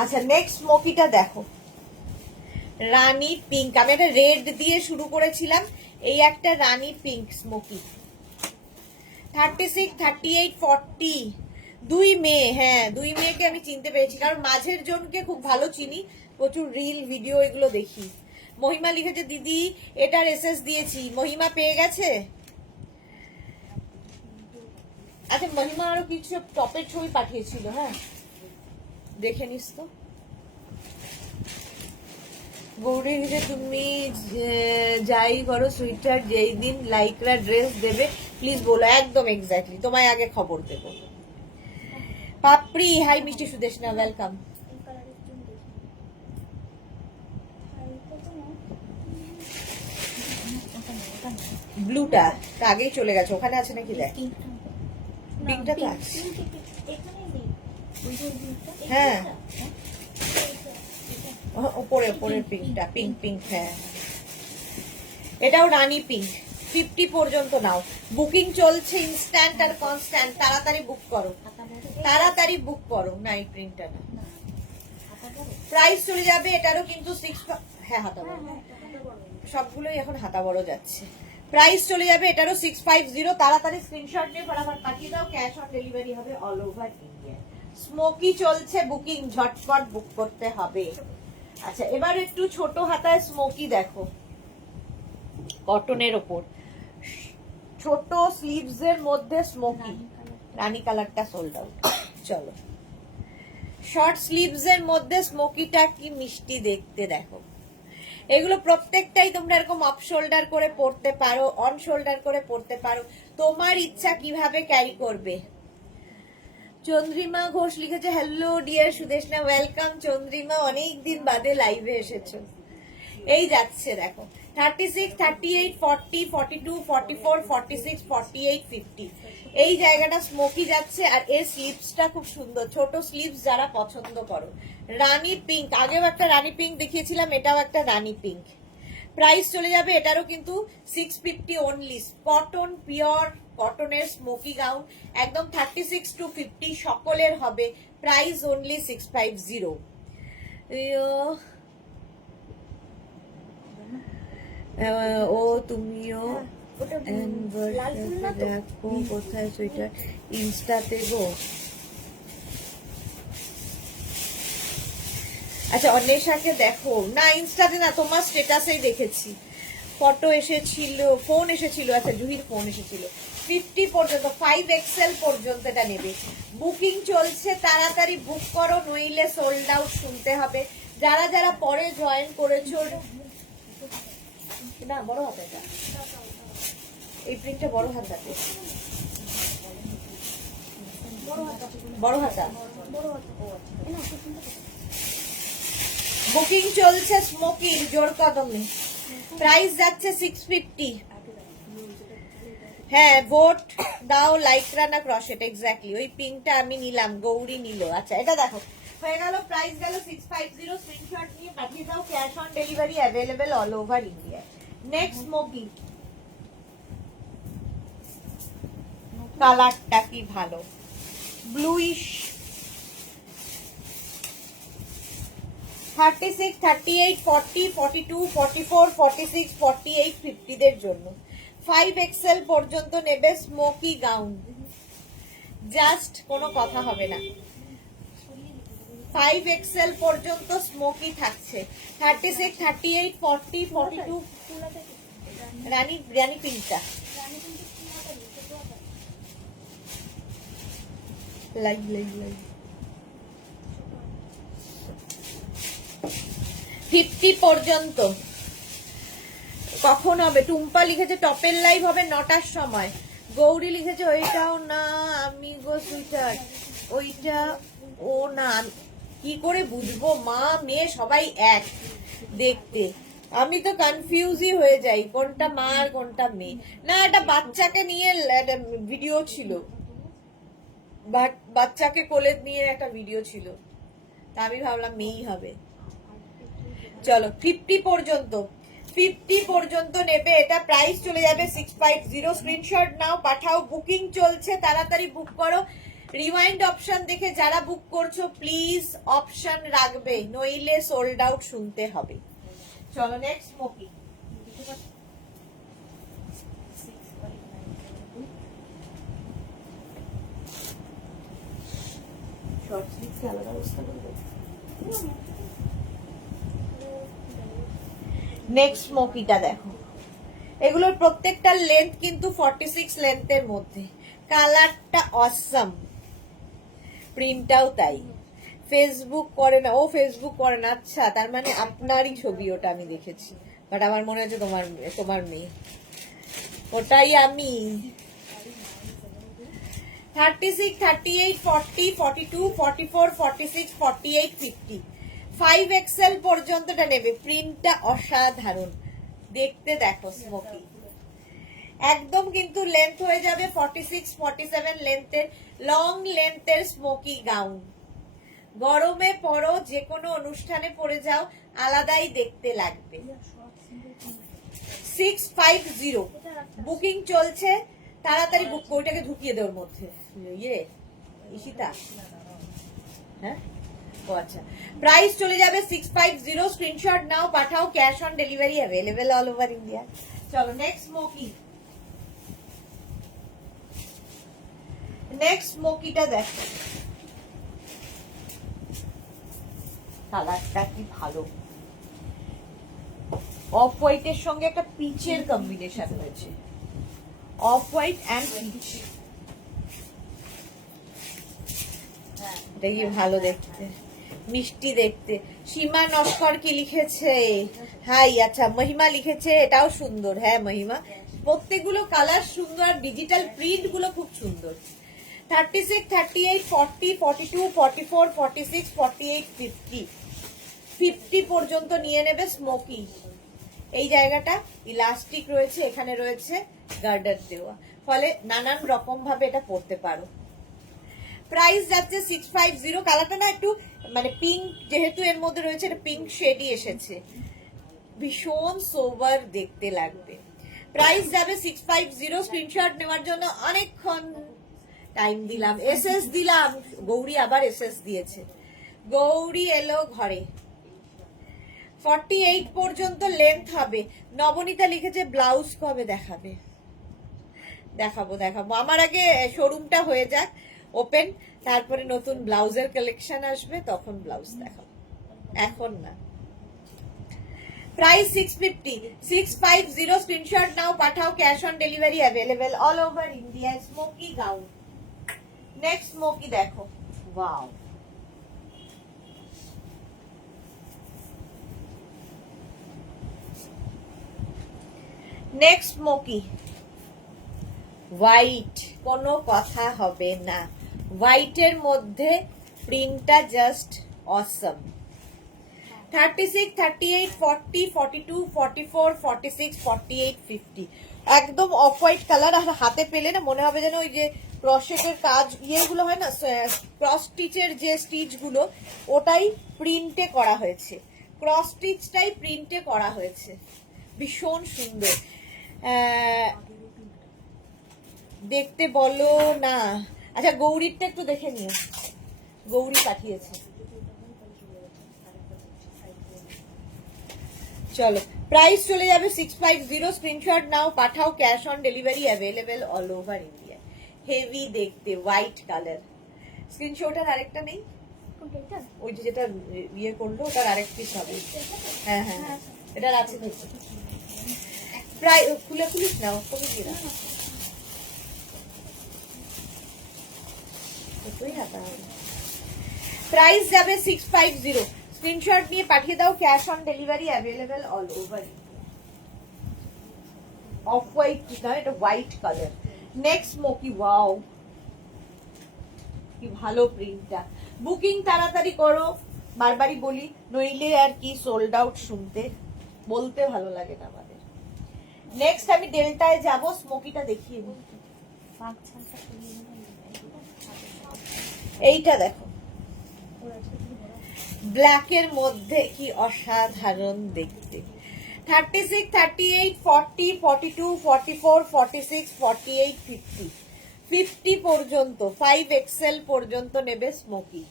আচ্ছা নেক্সট স্মোকিটা দেখো, রানী পিঙ্ক। আমি একটা রেড দিয়ে শুরু করেছিলাম, এই একটা রানী পিঙ্ক স্মোকি। 36, 38, 40 দুই মেয়ে। হ্যাঁ দুই মেয়েকে আমি চিনতে পেরেছি, কারণ মাঝের জনকে খুব ভালো চিনি, প্রচুর রিল ভিডিও এগুলো দেখি। মহিমা লিখেছে দিদি এটার এসএস দিয়েছি। মহিমা পেয়ে গেছে। আচ্ছা মহিমা আরো কিছু টপের ছবি পাঠিয়েছিল, হ্যাঁ দেখে নিস তো। গৌরী যে তুমি যাই করো সুইটার যেই দিন লাইকরা ড্রেস দেবে প্লিজ বলো। একদম এক্স্যাক্টলি, তোমায় আগে খবর দেবো। পাপড়ি হাই মিষ্টি সুদেশনা, ওয়েলকাম। ব্লুটা আগেই চলে গেছে, ওখানে আছে নাকি দেখ। পিঙ্কটা তো আছে, হ্যাঁ উপরে উপরের পিঙ্কটা, পিঙ্ক পিঙ্ক। হ্যাঁ এটাও রানী পিঙ্ক। 50 পর্যন্ত নাও, বুকিং চলছে ইনস্ট্যান্ট আর কনস্ট্যান্ট। তাড়াতাড়ি বুক করো, তাড়াতাড়ি বুক করো। না এই প্রিন্টটা না, প্রাইস চলে যাবে এটারও কিন্তু 6। হ্যাঁ হাতা বড়, সবগুলোই এখন হাতা বড় যাচ্ছে। প্রাইস চলে যাবে এটারও 650। তাড়াতাড়ি স্ক্রিনশট নিয়ে ফটাফট পাঠিয়ে দাও, ক্যাশ অন ডেলিভারি হবে অল ওভার ইন্ডিয়া। স্মোকি চলছে বুকিং, ঝটপট বুক করতে হবে। আচ্ছা এবার একটু ছোট হাতায় স্মোকি দেখো, কটনের ওপর ছোট স্লিভস এর মধ্যে স্মোকি। রানী কালারটা সোল্ড আউট। চলো শর্ট স্লিভস এর মধ্যে স্মোকিটা কি মিষ্টি দেখতে দেখো। এগুলো প্রত্যেকটাই তোমরা এরকম অফ শোল্ডার করে পরতে পারো, অন শোল্ডার করে পরতে পারো, তোমার ইচ্ছা কিভাবে ক্যারি করবে। চন্দ্রিমা ঘোষ লিখেছে hello dear Sudeshna, welcome Chandrima, অনেকদিন বাদে লাইভে এসেছো। এই যাচ্ছে দেখো 36, 38, 40, 42, 44, 46, 48, 50 এই জায়গাটা স্মোকি যাচ্ছে। আর এর স্লিভসটা খুব সুন্দর, ছোট স্লিভস যারা পছন্দ করো। রানী পিঙ্ক, আগেও একটা রানী পিঙ্ক দেখিয়েছিলাম, এটাও একটা রানী পিঙ্ক। প্রাইস চলে যাবে এটারও কিন্তু 650 অনলি। কটন পিওর কটনের স্মোকি গাউন, একদম 36 to 50 সকলের হবে, প্রাইস অনলি 650। ও তুমিও দেখো কোথায় সুইটার, ইনস্টাতে গো। আচ্ছা অন্বেষাকে দেখো না, ইনস্টাতে না, তোমার স্ট্যাটাসেই দেখেছি, ফটো এসেছিল, ফোন এসেছিল, আচ্ছা জুহির ফোন এসেছিল। 50 পর্যন্ত, 5XL পর্যন্ত এটা নেবে, বুকিং চলছে, তাড়াতাড়ি বুক করো, নইলে সোল্ড আউট শুনতে হবে। যারা যারা পরে জয়েন করেছো, না বড় হাতে, এই প্রিন্টটা বড় হাতাতে, বড় হাতা। বুকিং চলছে স্মোকির জোর কদমে, প্রাইস যাচ্ছে 650। হ্যাঁ ভোট দাও, লাইকরা না ক্রসেট, এক্স্যাক্টলি ওই পিঙ্কটা আমি নিলাম, গৌরী নিল। আচ্ছা এটা দেখো হয়ে গেল, প্রাইস গেল 650, স্ক্রিনশট নিয়ে পাঠিয়ে দাও, cash on delivery available all over India. Next smoky, কালারটা কি ভালো, ব্লুইশ, 36, 38, 40, 42, 44, 46, 48, 50 দের জন্য 5XL পর্যন্ত নেবে স্মোকি গাউন, জাস্ট কোনো কথা হবে না। 5XL পর্যন্ত স্মোকি থাকছে, 36, 38, 40, 42, রানী রানী পিঙ্কটা লাই লাই লাই 50 পর্যন্ত। কখন হবে? টুম্পা লিখেছে টপের লাইভ হবে 9টার সময়, গৌরী লিখেছে ওইটাও না আমি গো সুইটার, ওইটা ও না, কি করে বুঝবো মা মেয়ে সবাই এক দেখতে, আমি তো কনফিউজই হয়ে যাই কোনটা মা আর কোনটা মেয়ে। না এটা বাচ্চাকে নিয়ে ভিডিও ছিল, বাচ্চাকে কোলে নিয়ে একটা ভিডিও ছিল, তা আমি ভাবলাম মেয়েই হবে। চলো 50 পর্যন্ত, 50 পর্যন্ত নেবে, এটা প্রাইস চলে যাবে 650। স্ক্রিনশট নাও পাঠাও, বুকিং চলছে, তাড়াতাড়ি বুক করো। রিমাইন্ড অপশন দেখে যারা বুক করছো প্লিজ অপশন রাখবে, নইলে সোল্ড আউট শুনতে হবে। চলো নেক্সট স্মোকি, শর্ট স্লিভস আলাদা অবস্থা করবে। নেক্সট স্মোকিটা দেখো, এগুলোর প্রত্যেকটার লেন্থ কিন্তু 46 লেন্থের মধ্যে, কালারটা অসাম, প্রিন্টটাও তাই। ফেসবুক করে না, ও ফেসবুক করে না, আচ্ছা তার মানে আপনারই ছবি ওটা, আমি দেখেছি, বাট আমার মনে হচ্ছে তোমার মেয়ে, ওটাই আমি। 36, 38, 40, 42, 44, 46, 48, 50, 5XL পর্যন্তটা নেবে, প্রিন্টটা অসাধারণ, দেখতে দেখো স্মোকি, একদম কিন্তু লেন্থ হয়ে যাবে 46, 47 লেন্থের, লং লেন্থের স্মোকি গাউন, গরমে পরো, যে কোনো অনুষ্ঠানে পরে যাও, আলাদাই দেখতে লাগবে। 650 বুকিং চলছে, তাড়াতাড়ি বুক, ওইটাকে ঢুকিয়ে দেওয়ার মধ্যে ইয়ে ইশিতা, হ্যাঁ ও আচ্ছা, প্রাইস চলে যাবে 650, স্ক্রিনশট নাও পাঠাও, cash on delivery available all over India. চলো নেক্সট স্মোকি, নেক্সট স্মোকিটা দেখো, কালারটা কি ভালো, অফ হোয়াইটের সঙ্গে একটা পিচের কম্বিনেশন হয়েছে, অফ হোয়াইট অ্যান্ড পিচ, এটা কি ভালো দেখতে, মিষ্টি দেখতে। সীমা নস্কর কি লিখেছে, হাই, আচ্ছা মহিমা লিখেছে এটাও সুন্দর, হ্যাঁ মহিমা, প্রত্যেকগুলো কালার সুন্দর, ডিজিটাল প্রিন্ট গুলো খুব সুন্দর। 36, 38, 40, 42, 44, 46, 48, 50, 50 পর্যন্ত নিয়ে নেবে স্মোকি। এই জায়গাটা ইলাস্টিক রয়েছে, এখানে রয়েছে গার্ডার দেওয়া, ফলে নানান রকম ভাবে এটা পরতে পারো। প্রাইস যাচ্ছে 650, কালারটা না একটু মানে পিঙ্ক, যেহেতু এর মধ্যে রয়েছে এটা পিঙ্ক শেডই এসেছে, ভীষণ সোবার দেখতে লাগবে। প্রাইস যাবে 650। স্ক্রিনশট নেওয়ার জন্য অনেকক্ষণ টাইম দিলাম, এসএস দিলাম। গৌরী আবার এসএস দিয়েছে, গৌরী এলো ঘরে। 48 পর্যন্ত লেন্থ হবে। নবনীতা লিখেছে ব্লাউজ কবে দেখাবে? দেখাবো দেখাবো, আমার আগে শোরুমটা হয়ে যাক ওপেন, তারপরে নতুন ব্লাউজের কালেকশন আসবে, তখন ব্লাউজ দেখাবো, এখন না। প্রাইস 650, 650। স্ক্রিনশট নাও, পাঠাও, cash on delivery available all over India. Smoky gown. Next smoky দেখো, ওয়াও, নেক্সট স্মোকি হোয়াইট, কোনো কথা হবে না। হোয়াইটের মধ্যে প্রিন্টটা জাস্ট অসম। 36, 38, 40, 42, 44, 46, 48, 50 একদম অফ হোয়াইট কালার। আর হাতে পেলে না মনে হবে যেন ওই যে ক্রসেটের কাজ ইয়েগুলো হয় না, ক্রস স্টিচের যে স্টিচ গুলো, ওটাই প্রিন্টে করা হয়েছে, ক্রস স্টিচটাই প্রিন্টে করা হয়েছে, ভীষণ সুন্দর দেখতে বলো না। আচ্ছা গৌরীরটা একটু দেখে নিও, গৌরী পাঠিয়েছে। চলো প্রাইস চলে যাবে 650। স্ক্রিনশট নাও, পাঠাও, cash on delivery available all over India. Heavy দেখতে, হোয়াইট কালার। স্ক্রিনশটের আরেকটা নেই, ওই যে যেটা ইয়ে করলো ওটার আরেক পিস হবে। হ্যাঁ হ্যাঁ হ্যাঁ, এটার আছে দেখো। প্রায় খুলে খুলিস না, কমে দিয়ে না, প্রাইস যাবে 650। স্ক্রিনশট নিয়ে পাঠিয়ে দাও, cash on delivery available all over India. Off white না, এটা white colour. Next smoky, wow কি ভালো প্রিন্টটা। বুকিং তাড়াতাড়ি করো, বারবারই বলি, নইলে আর কি সোল্ড আউট শুনতে, বলতে ভালো লাগে না আমাদের। নেক্সট আমি ডেল্টায় যাব, স্মোকিটা দেখিয়ে দিই। এইটা দেখো, ব্ল্যাকের মধ্যে কি অসাধারণ দেখতে। 36, 38, 40, 42, 44, 46, 48, 50 50 পর্যন্ত, 5XL পর্যন্ত নেবে স্মোকি।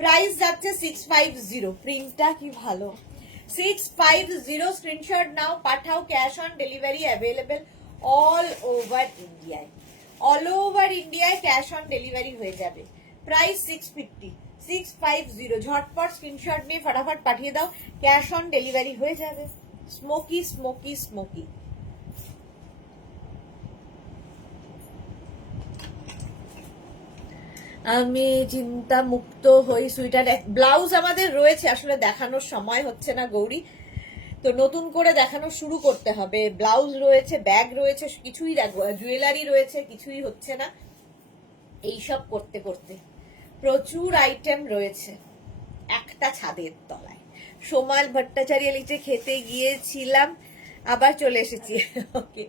প্রাইস যাচ্ছে 650। প্রিন্টটা কি ভালো, 650। স্ক্রিনশট নাও, পাঠাও, cash on delivery available all over ইন্ডিয়ায়। অল ওভার ইন্ডিয়ায় ক্যাশ অন ডেলিভারি হয়ে যাবে। প্রাইস 650, 650। ঝটপট স্ক্রিনশট নিয়ে ফটাফট পাঠিয়ে দাও, ক্যাশ অন ডেলিভারি হয়ে যাবে। Smoky smoky smoky. আমি চিন্তা মুক্ত হই সুইটার। ব্লাউজ আমাদের রয়েছে, আসলে দেখানোর সময় হচ্ছে না গৌরী, তো নতুন করে দেখানো শুরু করতে হবে। ব্লাউজ রয়েছে, ব্যাগ রয়েছে, কিছুই জুয়েলারি রয়েছে, কিছুই হচ্ছে না। এইসব করতে করতে প্রচুর আইটেম রয়েছে একটা ছাদের তলায়। সোমাল ভট্টাচার্য লিখে খেতে গিয়েছিলাম, আবার চলে এসেছি। ওকে,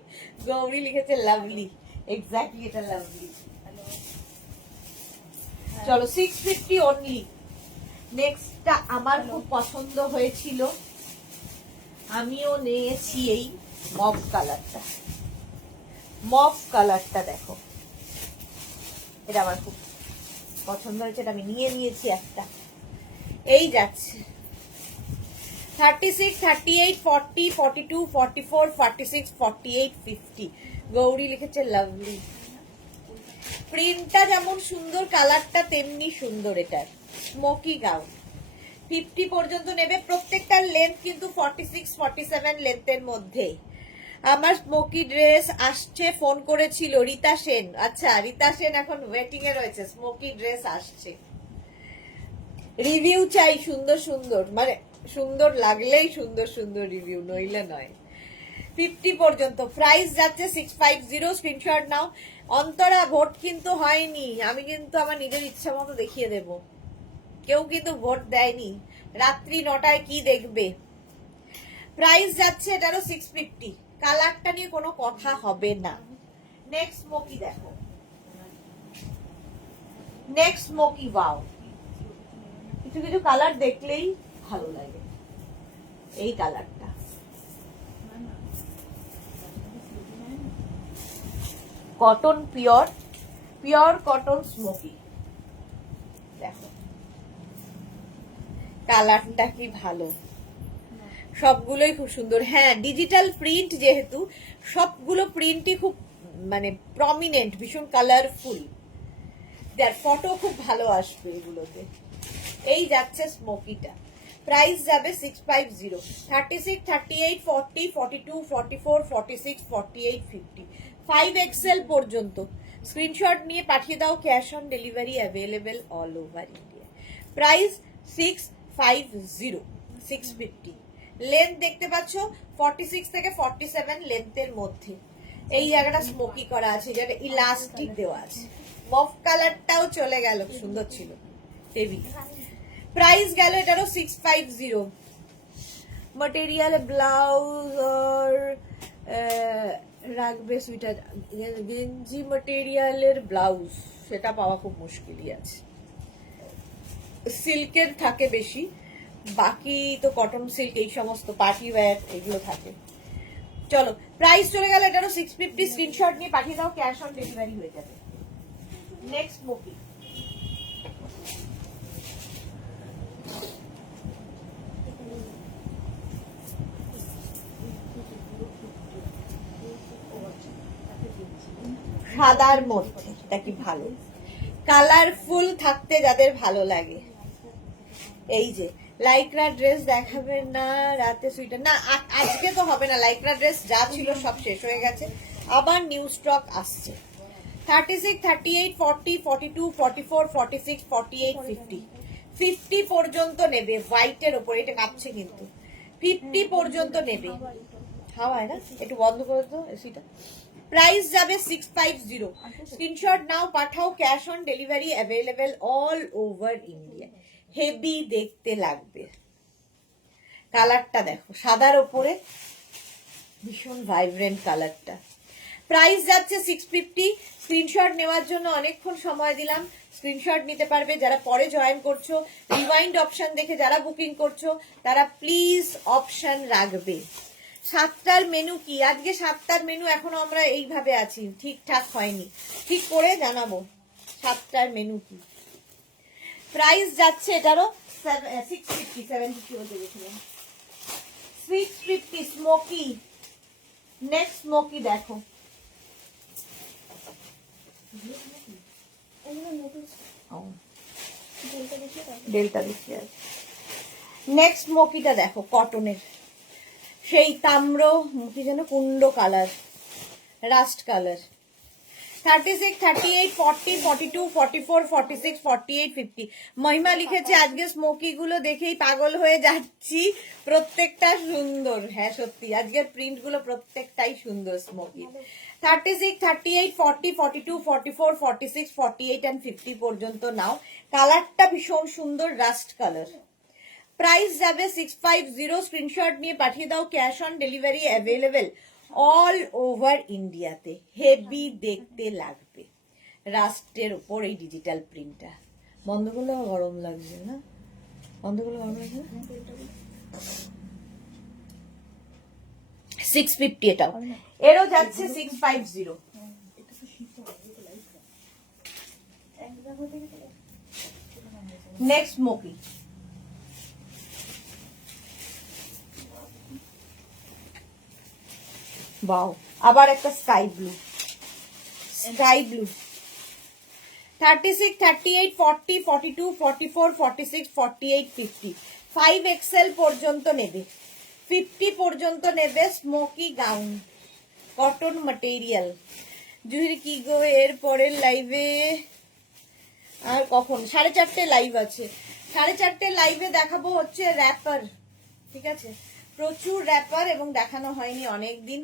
গৌরী লিখেছে লাভলি, এক্স্যাক্টলি এটা লাভলি। চলো 650 অনলি। নেক্সটটা আমার খুব পছন্দ হয়েছিল, আমিও নিয়েছি এই মভ কালারটা। মভ কালারটা দেখো, এটা আমার খুব পছন্দ হয়েছে, এটা আমি নিয়ে নিয়েছি একটা। এই যাচ্ছে 36, 38, 40, 42, 44, 46, 48, 50 গৌরী লিখেছে লাভলি। প্রিন্টটা যেমন সুন্দর, কালারটা তেমনি সুন্দর। এটার স্মোকি গাউন 50 পর্যন্ত নেবে। প্রত্যেকটার লেন্থ কিন্তু 46, 47 লেন্থের মধ্যে। আমার স্মোকি ড্রেস আসছে, ফোন করেছিল রীতা সেন। আচ্ছা, রীতা সেন এখন ওয়েটিং এ রয়েছে, স্মোকি ড্রেস আসছে। রিভিউ চাই সুন্দর সুন্দর, মানে সুন্দর লাগলেই সুন্দর সুন্দর রিভিউ, নইলে নয়। 50 পর্যন্ত। প্রাইস যাচ্ছে 650। স্ক্রিনশট নাও। অন্তরা ভোট কিন্তু হয়নি, আমি কিন্তু আমার নিজের ইচ্ছা মতো দেখিয়ে দেব, কেউ কিন্তু ভোট দেয়নি। রাত্রি 9টায় কি দেখবে। প্রাইস যাচ্ছে এটারও 650। কালারটা নিয়ে কোনো কথা হবে না। নেক্সট স্মোকি দেখো, নেক্সট স্মোকি, ওয়াও, কিছু কিছু কালার দেখলেই ভালো লাগে। এই কালারটা cotton pure, pure cotton smoky. দেখো কালারটা কি ভালো, সবগুলোই খুব সুন্দর। হ্যাঁ ডিজিটাল প্রিন্ট যেহেতু সবগুলো প্রিন্টই খুব মানে প্রমিনেন্ট, ভীষণ কালারফুল, দেখ ফটো খুব ভালো আসবে এগুলোতে। এই যাচ্ছে স্মোকিটা, প্রাইস যাবে 650, 36, 38, 40, 42, 44, 46, 48, 50, 5XL পর্যন্ত স্ক্রিনশট নিয়ে পাঠিয়ে দাও, cash on delivery available all over India. Price 650, 650। Length দেখতে পাচ্ছ 46 থেকে 47 লেন্থের মধ্যে। এই জায়গাটা স্মোকি করা আছে, যেটা ইলাস্টিক দেওয়া আছে। মফ কালারটাও চলে গেল, সুন্দর ছিল হেভি। প্রাইস গেল এটারও 650। মটেরিয়াল ব্লাউজ আর রাখবে সুইটার, গেঞ্জি মটেরিয়ালের ব্লাউজ সেটা পাওয়া খুব মুশকিলই আছে। সিল্কের থাকে বেশি, বাকি তো কটন সিল্ক এই সমস্ত পার্টি ওয়্যার এগুলো থাকে। চলো প্রাইস চলে গেল এটারও 650, স্ক্রিনশট নিয়ে পাঠিয়ে দাও, ক্যাশ অন ডেলিভারি হয়ে যাবে। নেক্সট স্মোকি, সাদার মধ্যে, এটা কি ভালো, কালারফুল থাকতে যাদের ভালো লাগে। এই যে লাইক্রা ড্রেস দেখাবে না রাতে সুইটার, না আজকে তো হবে না, লাইক্রা ড্রেস যা ছিল সব শেষ হয়ে গেছে, আবার নিউ স্টক আসছে। 36, 38, 40, 42, 44, 46, 48, 50, 50 পর্যন্ত নেবে হোয়াইটের ওপর, এটা কাঁপছে কিন্তু 50 পর্যন্ত নেবে। হাওয়ায় না, একটু বন্ধ করে দাও এসিটা। প্রাইস যাবে 650, স্ক্রিনশট নাও পাঠাও, cash on delivery available all over India. Heavy দেখতে লাগবে, কালারটা দেখো সাদার ওপরে ভীষণ ভাইব্রেন্ট কালারটা। প্রাইস যাচ্ছে 650, স্ক্রিনশট নেওয়ার জন্য অনেকক্ষণ সময় দিলাম, স্ক্রিনশট নিতে পারবে। যারা পরে জয়েন করছো, রিমাইন্ড অপশন দেখে যারা বুকিং করছো তারা প্লিজ অপশন রাখবে। 7টার মেনু কি, আজকে 7টার মেনু এখনো আমরা এইভাবে আছি, ঠিকঠাক হয়নি, ঠিক করে জানাবো 7টার মেনু কি। প্রাইস যাচ্ছে এটারও 650, 750 বলতে গেছিলাম, 650 স্মোকি। নেক্সট স্মোকি দেখো, ডেল্টা দেখিয়ে আছে। নেক্সট স্মোকিটা দেখো কটনের, সেই তাম্র কি যেন কুন্ড কালার, রাস্ট কালার। 36, 38, 40, 42, 44, 46, 48, 50। মহিমা লিখেছে আজকে স্মোকি গুলো দেখেই পাগল হয়ে যাচ্ছি, প্রত্যেকটা সুন্দর। হ্যাঁ সত্যি আজকের প্রিন্ট গুলো প্রত্যেকটাই সুন্দর স্মোকি। 36, 38, 40, 42, 44, 46, 48 and 50 পর্যন্ত নাও। কালারটা ভীষণ সুন্দর, রাস্ট কালার। প্রাইস যাবে 650, স্ক্রিনশট নিয়ে পাঠিয়ে দাও, cash on delivery available all over ইন্ডিয়াতে। হেভি দেখতে লাগবে, রাস্টের উপর এই ডিজিটাল প্রিন্টটা। বন্ধ করলে গরম লাগবে না, বন্ধ করলে গরম লাগবে না। 650 এটাও, এরও যাচ্ছে 650। নেক্সট স্মোকি, বাও আবার একটা sky blue, sky blue. 36, 38, 40, 42, 44, 46, 48, 50, 5XL পর্যন্ত নেবে, 50 পর্যন্ত নেবে। Smoky gown, cotton material. জুহির কি গো এর পরের লাইভে আর কখন? 4:30 লাইভ আছে, 4:30 লাইভে দেখাবো হচ্ছে র্যাপার, ঠিক আছে, প্রচুর র্যাপার এবং দেখানো হয়নি অনেক দিন,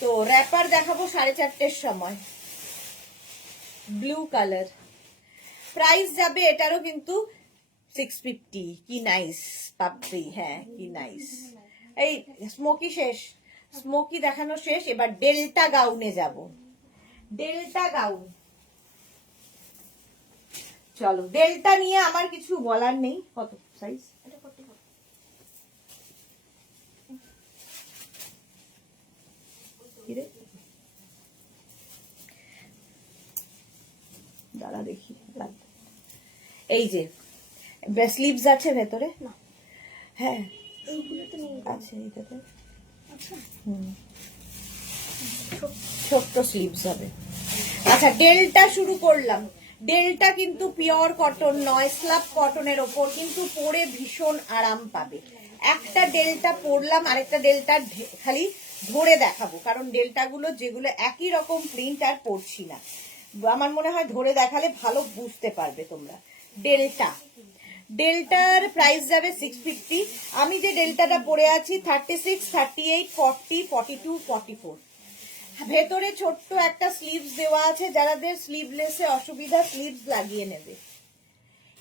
তো র্যাপার দেখাবো 4:30 সময়। ব্লু কালার, প্রাইস যাবে এটারও কিন্তু 650। কি নাইস পাপড়ি, হ্যাঁ কি নাইস। এই স্মোকি শেষ, স্মোকি দেখানো শেষ, এবার ডেল্টা গাউনে যাব। ডেল্টা গাউন, চলো ডেল্টা নিয়ে আমার কিছু বলার নেই। কত সাইজ? দাঁড়া দেখি লাগবে। এই যে স্লিভস আছে ভেতরে, হ্যাঁ আছে এইটাতে, ছোট্ট স্লিভস হবে। আচ্ছা ডেলটা শুরু করলাম। ডেলটা কিন্তু পিওর কটন নয়, স্লাব কটনের ওপর, কিন্তু পরে ভীষণ আরাম পাবে। একটা ডেলটা পরলাম, আরেকটা ডেলটা খালি ধরে দেখাবো, কারণ ডেলটাগুলো যেগুলো একই রকম প্রিন্ট আর পরছি না, আমার মনে হয় ধরে দেখালে ভালো বুঝতে পারবে তোমরা। ডেল্টার প্রাইস যাবে 650। আমি যে ডেল্টাটা পরে আছি 36, 38, 40, 42, 44। ভেতরে ছোট্ট একটা স্লিভস দেওয়া আছে, যাদের স্লিভলেসে অসুবিধা স্লিভস লাগিয়ে নেবে।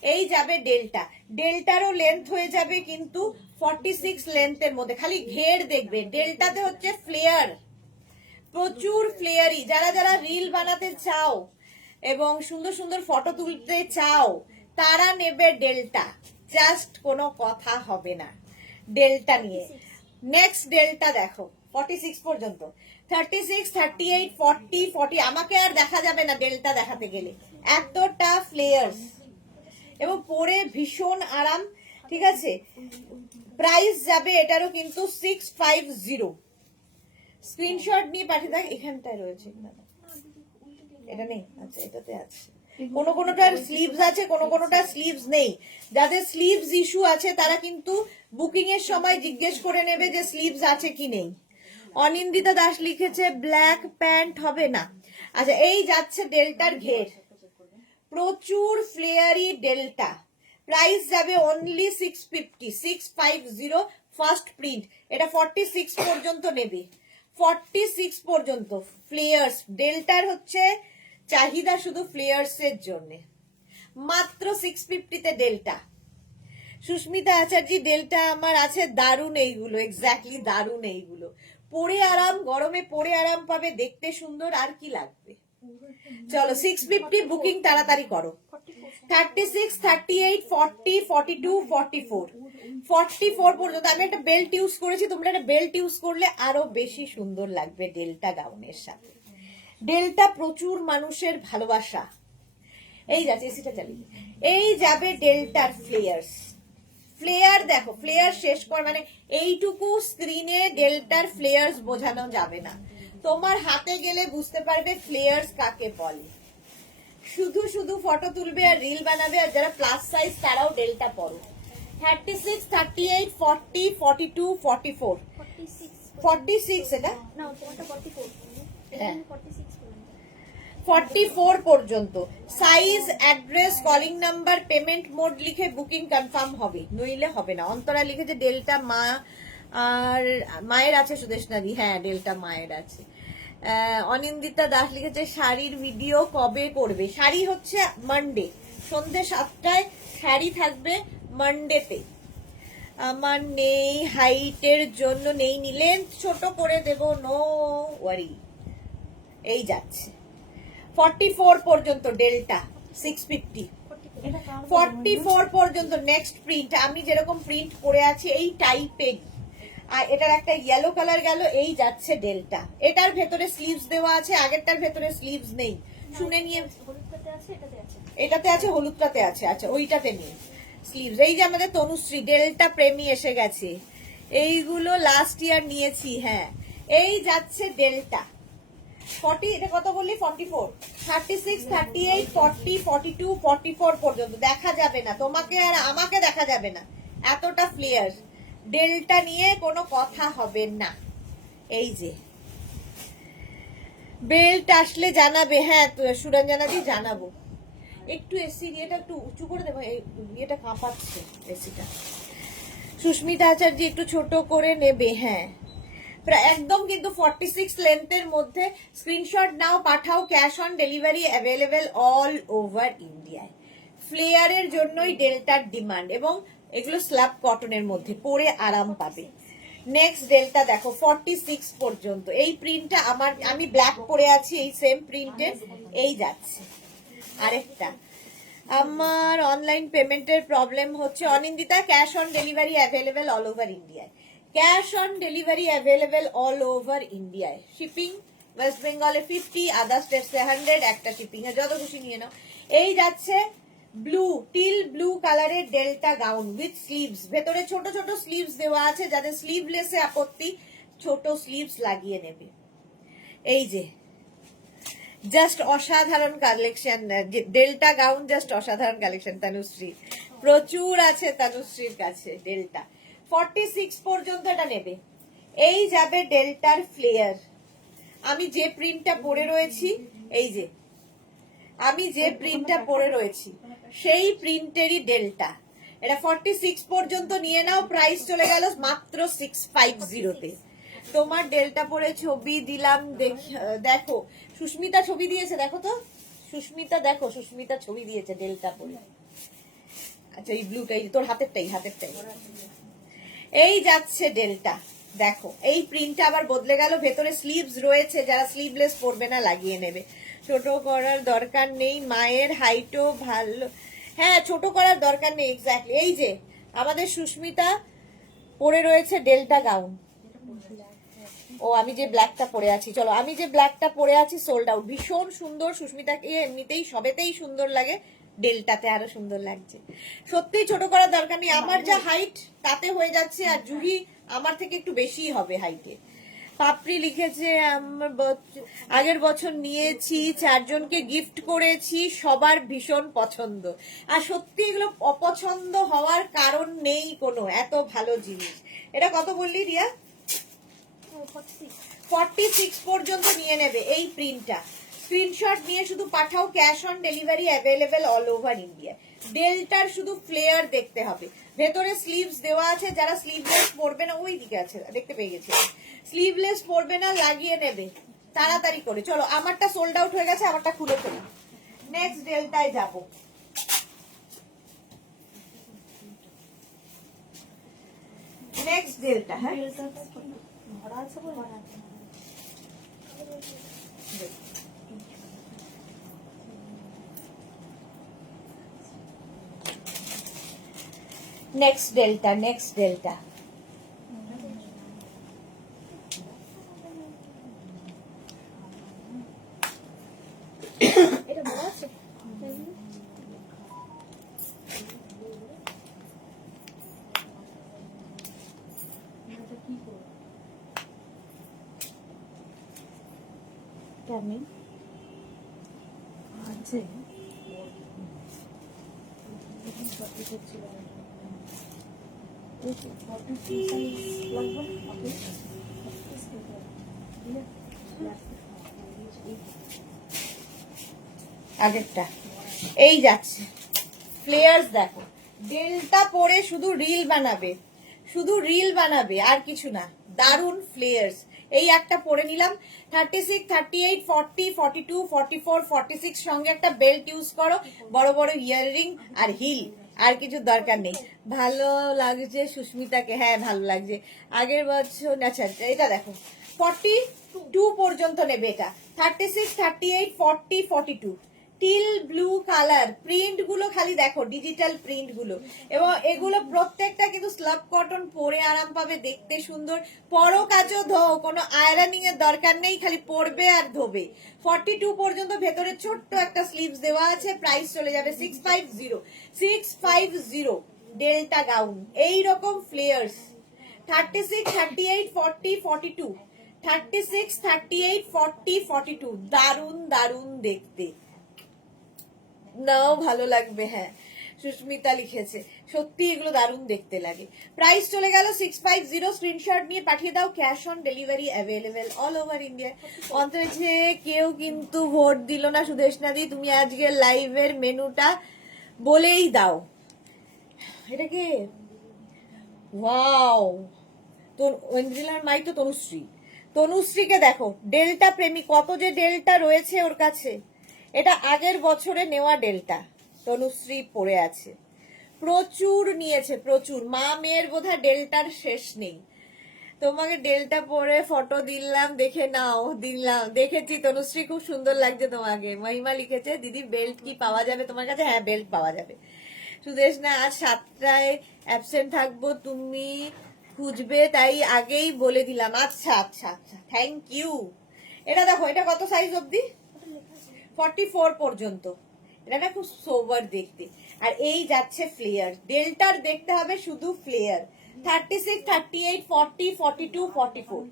এই যাবে ডেল্টা। ডেল্টারও লেন্থ হয়ে যাবে কিন্তু 46 লেন্থের মধ্যে। খালি ঘের দেখবে, ডেল্টাতে হচ্ছে ফ্লেয়ার, প্রচুর ফ্লেয়ারি। যারা যারা রিল বানাতে চাও এবং সুন্দর সুন্দর ফটো তুলতে চাও তারা নেবে ডেল্টা, জাস্ট কোনো কথা হবে না ডেল্টা নিয়ে। নেক্সট ডেল্টা দেখো 46 পর্যন্ত, 36, 38, 40, 40। আমাকে আর দেখা যাবে না ডেল্টা দেখাতে গেলে, এতটা ফ্লেয়ার্স এবং পরে ভীষণ আরাম। ঠিক আছে, প্রাইস যাবে এটারও কিন্তু 650। স্ক্রিনশট নিয়ে পাঠিয়ে দেখ, এখানটায় রয়েছে কিনা, এটা নেই, আচ্ছা এটাতে আছে। কোনোটার স্লিভস আছে, কোনোটা স্লিভস নেই। যাদের স্লিভস ইস্যু আছে তারা কিন্তু বুকিং এর সময় জিজ্ঞেস করে নেবে যে স্লিভস আছে কি নেই। অনিন্দিতা দাস লিখেছে ব্ল্যাক প্যান্ট হবে না। আচ্ছা এই যাচ্ছে ডেল্টার ঘের, প্রচুর ফ্লেয়ারি ডেল্টা। প্রাইস যাবে অনলি 650, 650 ফার্স্ট প্রিন্ট। এটা 46 পর্যন্ত নেবে, 46 পর্যন্ত। ফ্লেয়ার্স ডেল্টার হচ্ছে চাহিদা শুধু ফ্লেয়ার্স এর জন্য, মাত্র 650-তে ডেল্টা। সুস্মিতা আচার্য ডেল্টা আমার আছে, দারুণ এইগুলো, এক্স্যাক্টলি দারুণ এইগুলো। পরে আরাম, গরমে পরে আরাম পাবে, দেখতে সুন্দর, আর কি লাগবে। চলো 650 বুকিং তাড়াতাড়ি করো। 36, 38, 40, 42, 44, 44 পর্যন্ত। আমি একটা বেল্ট ইউজ করেছি, তোমরা একটা বেল্ট ইউজ করলে আরো বেশি সুন্দর লাগবে ডেল্টা গাউনের সাথে। ডেল্টা প্রচুর মানুষের ভালোবাসা। এই যাচ্ছে এসিটা চালিয়ে, এই যাবে ডেল্টার ফ্লেয়ার্স। ফ্লেয়ার দেখো, ফ্লেয়ার শেষ কর, মানে এইটুকু স্ক্রিনে ডেল্টার ফ্লেয়ার্স বোঝানো যাবে না, তোমার হাতে গেলে বুঝতে পারবে ফ্লেয়ার্স কাকে বলে। শুধু শুধু ফটো তুলবে আর রিল বানাবে, আর যারা প্লাস সাইজ তারাও ডেল্টা পরো। 36, 38, 40, 42, 44, 46 এটা না, 44 পর্যন্ত। Size, address, calling number, payment mode লিখে বুকিং কনফার্ম হবে, নইলে হবে না। অন্তরা লিখেছে ডেল্টা মা আর মায়ের আছে সুদেশনাদি, হ্যাঁ ডেল্টা মায়ের আছে। অনিন্দিতা দাস লিখেছে শাড়ির ভিডিও কবে করবে? শাড়ি হচ্ছে মানডে সন্ধ্যে 7টায় শাড়ি থাকবে, মানডেতে। আমার নেই হাইটের জন্য, নেই নিলে ছোট করে দেব, নো ওয়ারি। এই যাচ্ছে 44 পর্যন্ত ডেল্টা 650, 44 পর্যন্ত। নেক্সট প্রিন্ট, আমি যেরকম প্রিন্ট করে আছি এই টাইপের, আর এটার একটা ইয়েলো কালার গেল। এই যাচ্ছে ডেল্টা, এটার ভেতরে স্লিভস দেওয়া আছে, আগেরটার ভেতরে স্লিভস নেই, শুনে নিয়ে। এটাতে আছে, হলুদটাতে আছে, আচ্ছা ওইটাতে নেই স্লিভস। এই যে আমাদের তনুশ্রী ডেল্টা প্রেমী এসে গেছে, এইগুলো লাস্ট ইয়ার নিয়েছি, হ্যাঁ। এই যাচ্ছে ডেল্টা 40, এটা কত বললি 44, 36, 38, 40, 42, 44 পর্যন্ত। দেখা যাবে না তোমাকে আর আমাকে, দেখা যাবে না, এতটা ফ্লেয়ার। ডেল্টা নিয়ে কোনো কথা হবে না। এই যে বেল্ট আসলে জানাবে, হ্যাঁ সুরঞ্জনাদি জানাবো। একটু এসি এটা একটু উঁচু করে দেবো, এই এটা কাঁপাচ্ছে এসিটা। সুস্মিতা আচার্য একটু ছোট করে নেবে, হ্যাঁ একদম কিন্তু 46 লেন্থের মধ্যে। স্ক্রিনশট নাও, পাঠাও, cash on delivery available all over ইন্ডিয়ায়। ফ্লেয়ারের জন্যই ডেল্টার ডিমান্ড, এবং এগুলো স্ল্যাব কটনের মধ্যে, পরে আরাম পাবে। নেক্সট ডেল্টা দেখো 46 পর্যন্ত। এই প্রিন্টটা আমার, আমি ব্ল্যাক পরে আছি এই সেম প্রিন্টের। এই যাচ্ছে আরেকটা। আমার অনলাইন পেমেন্টের প্রবলেম হচ্ছে। Anindita cash on delivery available all over ইন্ডিয়ায়, cash on delivery available all over ইন্ডিয়ায়। শিপিং ওয়েস্ট বেঙ্গলে 50, আদার স্টেটসে 100, একটা শিপিং এ, যত খুশি নিয়ে নাও। এই যাচ্ছে ব্লু, টিল ব্লু কালারের ডেল্টা গাউন উইথ স্লিভস, ভেতরে ছোট ছোট স্লিভস দেওয়া আছে, যাদের স্লিভলেসে আপত্তি ছোট স্লিভস লাগিয়ে নেবে। এই যে জাস্ট অসাধারণ কালেকশন, ডেল্টা গাউন জাস্ট অসাধারণ কালেকশন তনুশ্রী, প্রচুর আছে তনুশ্রীর কাছে ডেল্টা। 46 পর্যন্ত এটা নেবে। এই যাবে ডেল্টার ফ্লেয়ার, আমি যে প্রিন্টটা পরে রয়েছি, এই যে আমি যে প্রিন্টটা পরে রয়েছি সেই প্রিন্টেরই ডেল্টা, এটা 46 পর্যন্ত নিয়ে নাও। প্রাইস চলে গেল মাত্র 650-তে। তোমার ডেল্টা পরে ছবি দিলাম, দেখো সুস্মিতা ছবি দিয়েছে, দেখো তো সুস্মিতা, দেখো সুস্মিতা ছবি দিয়েছে ডেল্টা পরে। আচ্ছা এই ব্লুটাই তোর হাতেরটাই, হাতেরটাই। এই যাচ্ছে ডেল্টা, দেখো এই প্রিন্টটা আবার বদলে গেল, ভেতরে স্লিভস রয়েছে, যারা স্লিভলেস পরবে না লাগিয়ে নেবে। ছোট করার দরকার নেই, মায়ের হাইটও ভালো, হ্যাঁ ছোট করার দরকার নেই, এক্স্যাক্টলি। এই যে আমাদের সুস্মিতা পরে রয়েছে ডেল্টা গাউন। ও আমি যে ব্ল্যাকটা পরে আছি, চলো আমি যে ব্ল্যাকটা পরে আছি সোল্ড আউট, ভীষণ সুন্দর। সুস্মিতাকে এমনিতেই সবেতেই সুন্দর লাগে, ডেল্টাতে আরো সুন্দর লাগছে। সত্যি ছোট করার দরকার নেই, আমার যা হাইট তাতে হয়ে যাচ্ছে, আর জুহি আমার থেকে একটু বেশি হবে হাইটে। পাপড়ি লিখেছে আগের বছর নিয়েছি, 4 জনকে গিফট করেছি, সবার ভীষণ পছন্দ। আর সত্যি এগুলো অপছন্দ হওয়ার কারণ নেই কোনো, এত ভালো জিনিস। এটা কত বললি রিয়া? 46 পর্যন্ত নিয়ে নেবে এই প্রিন্টটা। স্ক্রিনশট নিয়ে শুধু পাঠাও, cash on delivery available all over India. ডেল্টার শুধু ফ্লেয়ার দেখতে হবে, ভেতরে স্লিভস দেওয়া আছে, যারা স্লিভলেস পরবে না, ওই দিকে আছে দেখতে পেয়ে গেছে, স্লিভলেস পরবে না লাগিয়ে নেবে তাড়াতাড়ি করে। চলো আমারটা সোল্ড আউট হয়ে গেছে, আমারটা খুলে ফেলি, নেক্সট ডেল্টায় যাব। নেক্সট ডেল্টা, হ্যাঁ নেক্সট ডেল্টা, নেক্সট ডেল্টা। এটা বড় আছে, কেমন আছে আগেরটা। এই যাচ্ছে ফ্লেয়ার্স, দেখো ডেল্টা পরে শুধু রিল বানাবে, শুধু রিল বানাবে আর কিছু না। দারুন ফ্লেয়ার্স, এই একটা পরে নিলাম। 36, 38, 40, 42, 44, 46 সঙ্গে একটা বেল্ট ইউজ করো, বড় বড় ইয়াররিং আর হিল, আর কিছু দরকার নেই। ভালো লাগছে সুস্মিতাকে, হ্যাঁ ভালো লাগছে। আগের বছর, আচ্ছা এটা দেখো 42 পর্যন্ত নেবে এটা। 36, 38, 40, 42 টিল ব্লু কালার, প্রিন্ট গুলো খালি দেখো, ডিজিটাল প্রিন্ট গুলো, এবং এগুলো প্রত্যেকটা কিন্তু স্লাব কটন, পরে আরাম পাবে, দেখতে সুন্দর। পরো কাচো ধো, কোনো আয়রনিং এর দরকার নেই, খালি পরবে আর ধোবে। 42 পর্যন্ত ভেতরে ছোট্ট একটা স্লিভস দেওয়া আছে, প্রাইস চলে যাবে 650। 650 ডেল্টা গাউন, এইরকম ফ্লেয়ার্স। 36, 38, 40, 42, 36, 38, 40, 42 দারুন দারুন দেখতে, নাও ভালো লাগবে। হ্যাঁ সুস্মিতা লিখেছে, সত্যি এগুলো দারুণ দেখতে লাগে। প্রাইস চলে গেল 650, স্ক্রিনশট নিয়ে পাঠিয়ে দাও, cash on delivery available all over India. অন্তরে কেউ কিন্তু ভোট দিল না সুদেশনা দি, তুমি আজকে লাইভের মেনুটা বলেই দাও। এটা কি ওয়াও, তোর ওয়েন্দ্রিলার মাই তো তনুশ্রী, তনুশ্রীকে দেখো, ডেল্টা প্রেমী, কত যে ডেল্টা রয়েছে ওর কাছে। এটা আগের বছরে নেওয়া ডেল্টা, তনুশ্রী পরে আছে, প্রচুর নিয়েছে প্রচুর। মা মেয়ের বোধহয় ডেল্টার শেষ নেই। তোমাকে ডেল্টা পরে ফটো দিলাম, দেখে নাও। দিলাম, দেখেছি তনুশ্রী, খুব সুন্দর লাগছে তোমাকে। মহিমা লিখেছে দিদি বেল্ট কি পাওয়া যাবে তোমার কাছে? হ্যাঁ বেল্ট পাওয়া যাবে। সুদেশ না আজ 7টায় অ্যাবসেন্ট থাকবো, তুমি খুঁজবে তাই আগেই বলে দিলাম। আচ্ছা আচ্ছা আচ্ছা, থ্যাংক ইউ। এটা দেখো, এটা কত সাইজ অবধি? 44 পর্যন্ত। এটা না খুব সোবার দেখতে। আর এই যাচ্ছে ফ্লেয়ার, ডেল্টার দেখতে হবে শুধু ফ্লেয়ার। 36, 38, 40, 42, 44,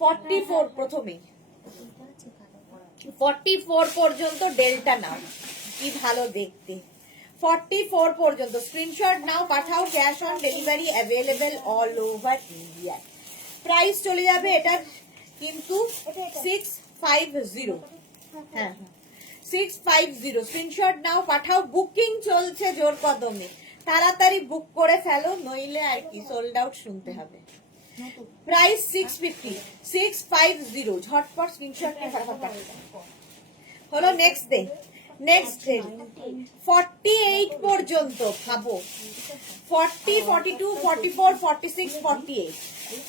44 প্রথমেই 44 পর্যন্ত ডেল্টা নাও, কি ভালো দেখতে। 44 পর্যন্ত স্ক্রিনশট নাও, পাঠাও, cash on delivery available all over India. Price চলে যাবে এটার কিন্তু 650। হ্যাঁ 650। স্ক্রিনশট নাও, পাঠাও, বুকিং চলছে জোর কদমে, তাড়াতাড়ি বুক করে ফেলো, নইলে আর কি সোল্ড আউট শুনতে হবে। প্রাইস 650, 650, ঝটপট স্ক্রিনশট নিয়ে ফটাফট পাঠিয়ে দাও। হলো নেক্সট ডে, নেক্সট ডে 48 পর্যন্ত ভাবো, 40, 42, 44, 46, 48,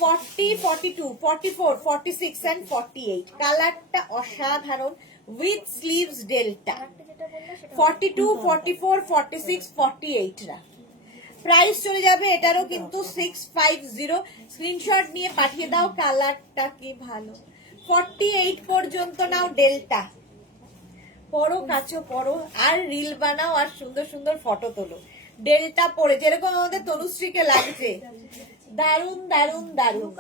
40, 42, 44, 46 and 48। কালারটা অসাধারণ, উইথ স্লিভস ডেল্টা। 42, 44, 46, 48 রা প্রাইস চলে যাবে এটারও কিন্তু 650। স্ক্রিনশট নিয়ে পাঠিয়ে দাও, কালারটা কি ভালো। 48 পর্যন্ত নাও ডেল্টা, পরো কাচো পরো, আর রিল বানাও, আর সুন্দর সুন্দর ফটো তোলো ডেল্টা পরে, যেরকম আমাদের তনুশ্রীকে লাগছে। দারুন দারুন দারুন।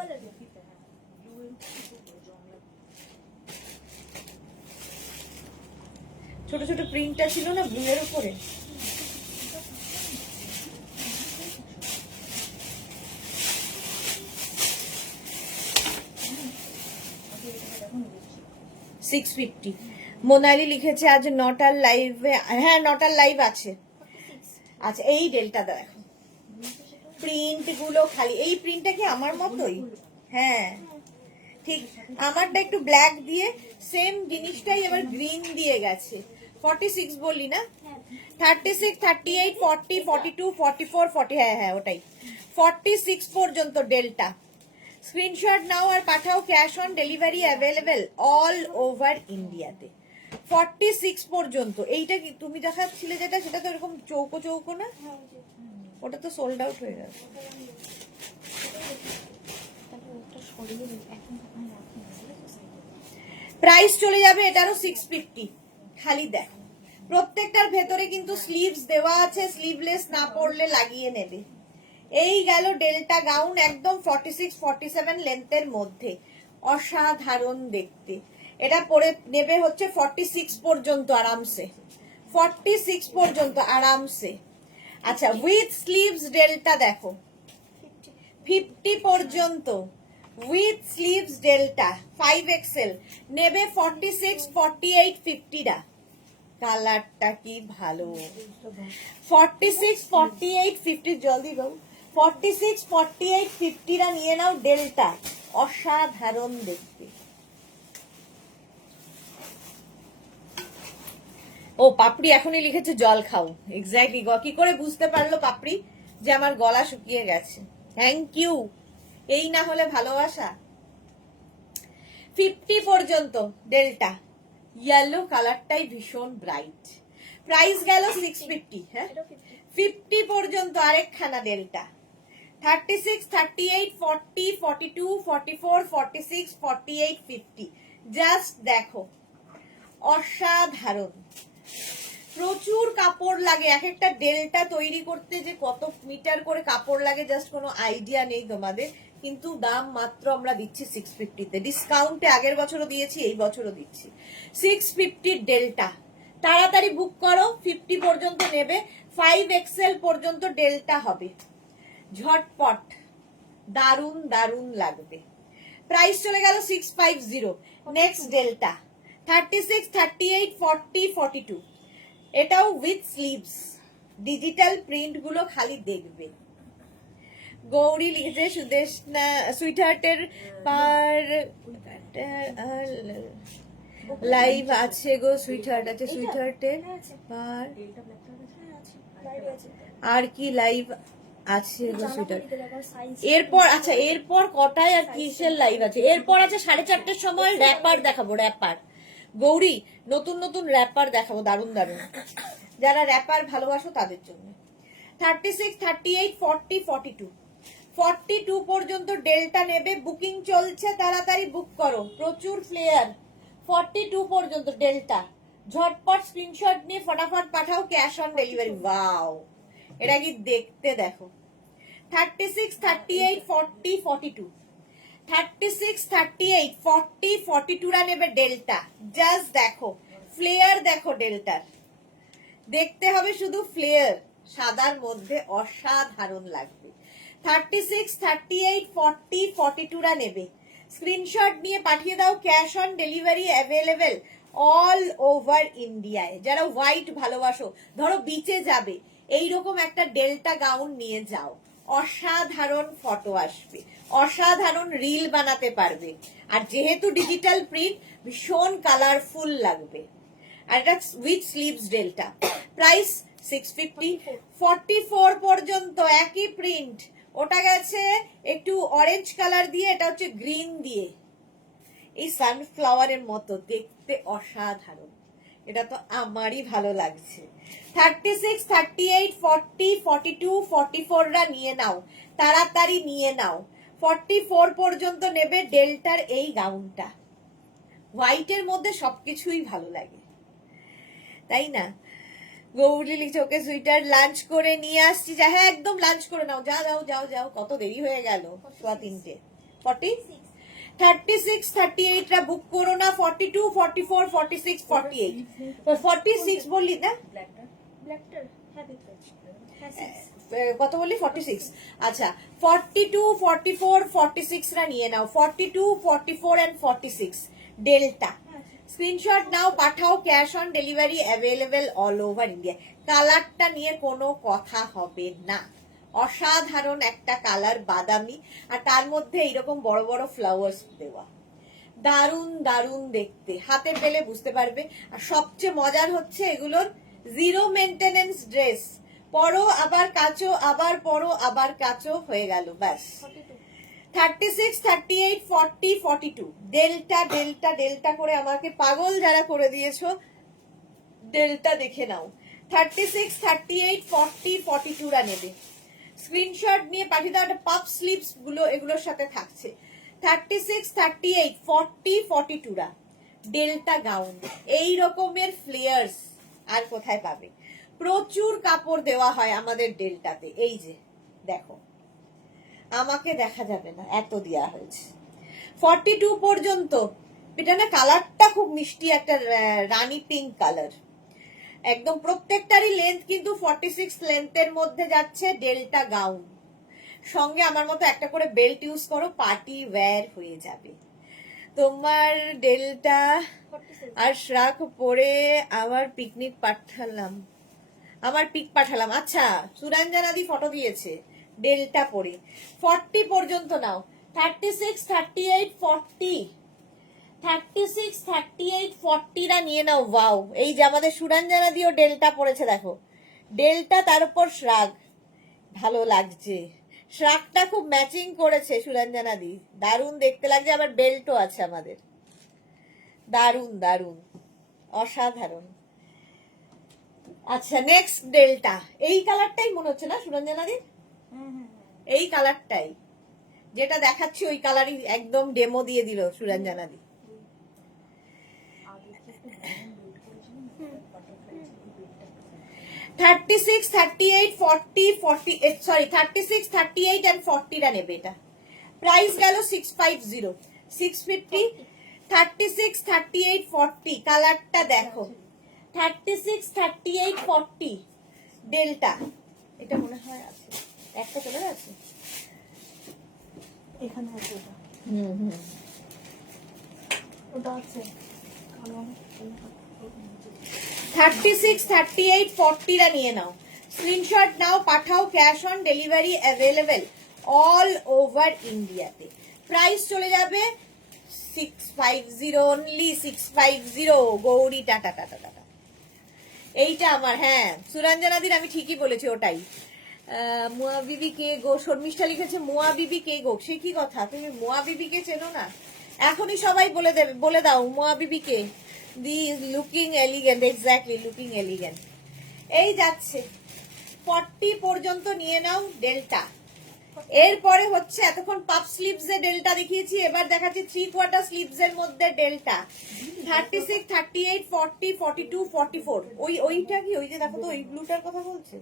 ছোট ছোট প্রিন্টটা ছিল না ব্লু এর উপরে। মোনালি লিখেছে আজ নটার লাইভে, হ্যাঁ নটার লাইভ আছে। আচ্ছা এই ডেলটা দেখো, প্রিন্ট গুলো খালি, এই প্রিন্টটা কি আমার মতোই? হ্যাঁ ঠিক, আমারটা একটু ব্ল্যাক দিয়ে, সেম জিনিসটাই এবার গ্রিন দিয়ে গেছে। 46 বললি না? 36, 38, 40, 42, 44, 40, হ্যাঁ হ্যাঁ ওটাই। 46 পর্যন্ত ডেল্টা। স্ক্রিনশট নাও আর পাঠাও, cash on delivery available all over ইন্ডিয়াতে। 46 পর্যন্ত। এইটা কি তুমি দেখাচ্ছিলে যেটা, সেটা তো এরকম চৌকো চৌকো না? ওটা তো সোল্ড আউট হয়ে গেছে। প্রাইস চলে যাবে এটারও 650। খালি দেখো, প্রত্যেকটার ভেতরে কিন্তু স্লিভস দেওয়া আছে, স্লিভলেস না পড়লে লাগিয়ে নেবে। এই গেল ডেল্টা গাউন, একদম 46, 47 লেন্থের মধ্যে, অসাধারণ দেখতে। এটা পরে নেবে হচ্ছে 46 পর্যন্ত আরামসে, 46 পর্যন্ত আরামসে। আচ্ছা উইথ স্লিভস ডেল্টা দেখো, 50 পর্যন্ত উইথ স্লিভস ডেল্টা 5XL নেবে 46, 48, 50 টা। কালারটা কি ভালো। 46, 48, 50 জলদি বাবু। 46, 48, 50 রা নিয়ে নাও ডেল্টা, অসাধারণ দেখতে। ও পাপড়ি এখনই লিখেছে জল খাও, এক্স্যাক্টলি। কি করে বুঝতে পারলো পাপড়ি যে আমার গলা শুকিয়ে গেছে? থ্যাংক ইউ, এই না হলে ভালোবাসা। 50 পর্যন্ত ডেল্টা, ইয়েলো কালারটাই ভীষণ ব্রাইট। প্রাইস গেল 650। হ্যাঁ 50 পর্যন্ত আরেকখানা ডেল্টা। 36, 38, 40, 42, 44, 46, 48, 50। জাস্ট দেখো, অসাধারণ। প্রচুর কাপড় লাগে, এক একটা ডেল্টা তৈরি করতে যে কত মিটার করে কাপড় লাগে জাস্ট কোনো আইডিয়া নেই তোমাদের। কিন্তু দাম মাত্র আমরা দিচ্ছি 650-তে, ডিসকাউন্টে আগের বছরও দিয়েছি, এই বছরও দিচ্ছি 650 ডেল্টা। তাড়াতাড়ি বুক করো, 50 পর্যন্ত নেবে, 5XL পর্যন্ত ডেল্টা হবে, ঝটপট। দারুন দারুন লাগবে। প্রাইস চলে গেল 650। Next delta 36, 38, 40, 42। এটাও উইথ স্লিভস, ডিজিটাল প্রিন্ট গুলো খালি দেখবে। গৌরী লিখেছে সুদেশনা সুইটহার্টের পার লাইভ আছে গো, সুইটহার্ট আছে, সুইটহার্টের পার আর কি লাইভ আছে গো সুইটহার্ট। এরপর আচ্ছা, এরপর কটায় আর কিসের লাইভ আছে? এরপর আছে 4:30টার সময় র্যাপার দেখাবো, র্যাপার। গৌরী নতুন নতুন র্যাপার দেখাবো, দারুন দারুন, যারা র্যাপার ভালোবাসো তাদের জন্য। 36, 38, 40, 42, 42 পর্যন্ত ডেল্টা নেবে, বুকিং চলছে, তাড়াতাড়ি বুক করো। প্রচুর ফ্লেয়ার, 42 পর্যন্ত ডেল্টা। ঝটপট স্ক্রিনশট নিয়ে ফটাফট পাঠাও, ক্যাশ অন ডেলিভারি। ওয়াও, এটা কি দেখতে দেখো। 36, 38, 40, 42, 36, 38, 40, 42 রা নেবে ডেল্টা। জাস্ট দেখো ফ্লেয়ার, দেখো ডেল্টার, দেখতে হবে শুধু ফ্লেয়ার, সাদার মধ্যে অসাধারণ লাগবে। 36, 38, 40, 42 রা নেবে, স্ক্রিনশট নিয়ে পাঠিয়ে দাও, cash on delivery available all over ইন্ডিয়ায়। যারা হোয়াইট ভালোবাসো, ধরো বিচে যাবে, এইরকম একটা ডেল্টা গাউন নিয়ে যাও, অসাধারণ ফটো আসবে, অসাধারণ রিল বানাতে পারবে। আর যেহেতু ডিজিটাল প্রিন্ট, ভীষণ কালারফুল লাগবে। আর এটা উইথ স্লিভস ডেল্টা। প্রাইস 650। 44 পর্যন্ত একই প্রিন্ট, ওটা গেছে একটু অরেঞ্জ কালার দিয়ে, এটা হচ্ছে গ্রিন দিয়ে, এই সানফ্লাওয়ারের মতো দেখতে অসাধারণ। এটা তো আমারই ভালো লাগছে। 36, 38, 40, 42, 44 রা নিয়ে নাও, তাড়াতাড়ি নিয়ে নাও। 44 পর্যন্ত নেবে ডেল্টার এই গাউনটা। হোয়াইটের মধ্যে সবকিছুই ভালো লাগে, তাই না? গৌরী লিখছে ওকে সুইটার লাঞ্চ করে নিয়ে আসছি। যা, হ্যাঁ একদম লাঞ্চ করে নাও, যা যাও যাও যাও, কত দেরি হয়ে গেল, 3:15। 40, 36, 38 রা বুক করো না। 42, 44, 46, 48, 46 বললি না? কত বললি? 46। আচ্ছা, 42, 44, 46 রা নিয়ে নাও। 42, 44 and 46 ডেল্টা। স্ক্রিনশট নাও, পাঠাও, cash on delivery available all over India. কালারটা নিয়ে কোনো কথা হবে না, অসাধারণ একটা কালার, বাদামি, আর তার মধ্যে এইরকম বড় বড় ফ্লাওয়ার্স দেওয়া, দারুন দারুন দেখতে। হাতে পেলে বুঝতে পারবে। আর সবচেয়ে মজার হচ্ছে এগুলোর জিরো মেনটেনেন্স ড্রেস, পরো আবার কাচো, আবার পরো আবার কাচো, হয়ে গেল ব্যাস। 36, 38, 40, 42 ডেল্টা ডেল্টা ডেল্টা করে আমাকে পাগল যারা করে দিয়েছো, ডেল্টা দেখে নাও। 36, 38, 40, 42 রা নেবে, স্ক্রিনশট নিয়ে পাঠিয়ে দাও। একটা পাপ স্লিভস গুলো এগুলোর সাথে থাকছে। 36, 38, 40, 42 রা ডেল্টা গাউন, এই রকমের ফ্লেয়ার্স আর কোথায় পাবে? প্রচুর কাপড় দেওয়া হয় আমাদের ডেল্টাতে। এই যে দেখো, আমাকে দেখা যাবে না, এত দেওয়া হয়েছে। 42 পর্যন্ত। এটা না কালারটা খুব মিষ্টি, একটা রানী পিঙ্ক কালার একদম। প্রত্যেকটারই লেন্থ কিন্তু 46 লেন্থের মধ্যে যাচ্ছে, ডেল্টা গাউন। সঙ্গে আমার মতো একটা করে বেল্ট ইউজ করো, পার্টি ওয়্যার হয়ে যাবে তোমার ডেল্টা। আর শ্রাক পরে আমার পিকনিক পাঠালাম, আমার পিক পাঠালাম। আচ্ছা, সুরঞ্জনাদি ফটো দিয়েছে ডেল্টা পরে। 40 পর্যন্ত নাও। 36, 38, 40, 36, 38, 40 রা নিয়ে নাও। ওয়াও, এই যে আমাদের সুরঞ্জনাদিও ডেল্টা পরেছে, দেখো ডেল্টা, তার উপর শ্রাগ, ভালো লাগছে। শ্রাগটা খুব ম্যাচিং করেছে সুরঞ্জনাদি, দারুণ দেখতে লাগছে। আবার বেল্টও আছে আমাদের, দারুণ দারুণ, অসাধারণ। আচ্ছা, নেক্সট ডেল্টা। এই কালারটাই মনে হচ্ছে না সুরঞ্জনাদি? এই কালারটাই যেটা দেখাচ্ছি, ওই কালারই একদম ডেমো দিয়ে দিল সুরঞ্জনাদি। থার্টি সিক্স, 38, 40, 48, সরি 36, 38 and 40 রা নেবে এটা। প্রাইস গেল 650, 650। 36, 38, 40 কালারটা দেখো। 36, 38, 40 ডেল্টা। এটা মনে হয় আছে, একটা কালার আছে এখানে আছে ওটা। ওটা আছে 36, 38, 40 রা নিয়ে নাও, স্ক্রিনশট নাও, পাঠাও, cash on delivery available all over ইন্ডিয়াতে। প্রাইস চলে যাবে 650, only 650। Gouri tata tata tata. এইটা আমার, হ্যাঁ সুরঞ্জনাদির, আমি ঠিকই বলেছি, ওটাই। মুয়া বিবি কে গো, শর্মিষ্ঠা লিখেছে মুয়া বিবি কে গো। সে কি কথা, তুমি মুয়া বিবি কে চেনো না? এখনই সবাই বলে দেবে, বলে দাও মুয়া বিবি কে। দি looking elegant, exactly looking elegant. এই যাচ্ছে 40 পর্যন্ত নিয়ে নাও ডেল্টা। এরপরে হচ্ছে এতক্ষণ পাপ স্লিভস এর ডেল্টা দেখিয়েছি, এবার দেখাচ্ছি 3/4 স্লিভস এর মধ্যে ডেল্টা 36, 38, 40, 42, 44। ওইটা কি, ওই যে দেখো তো ওই ব্লুটার কথা বলছে।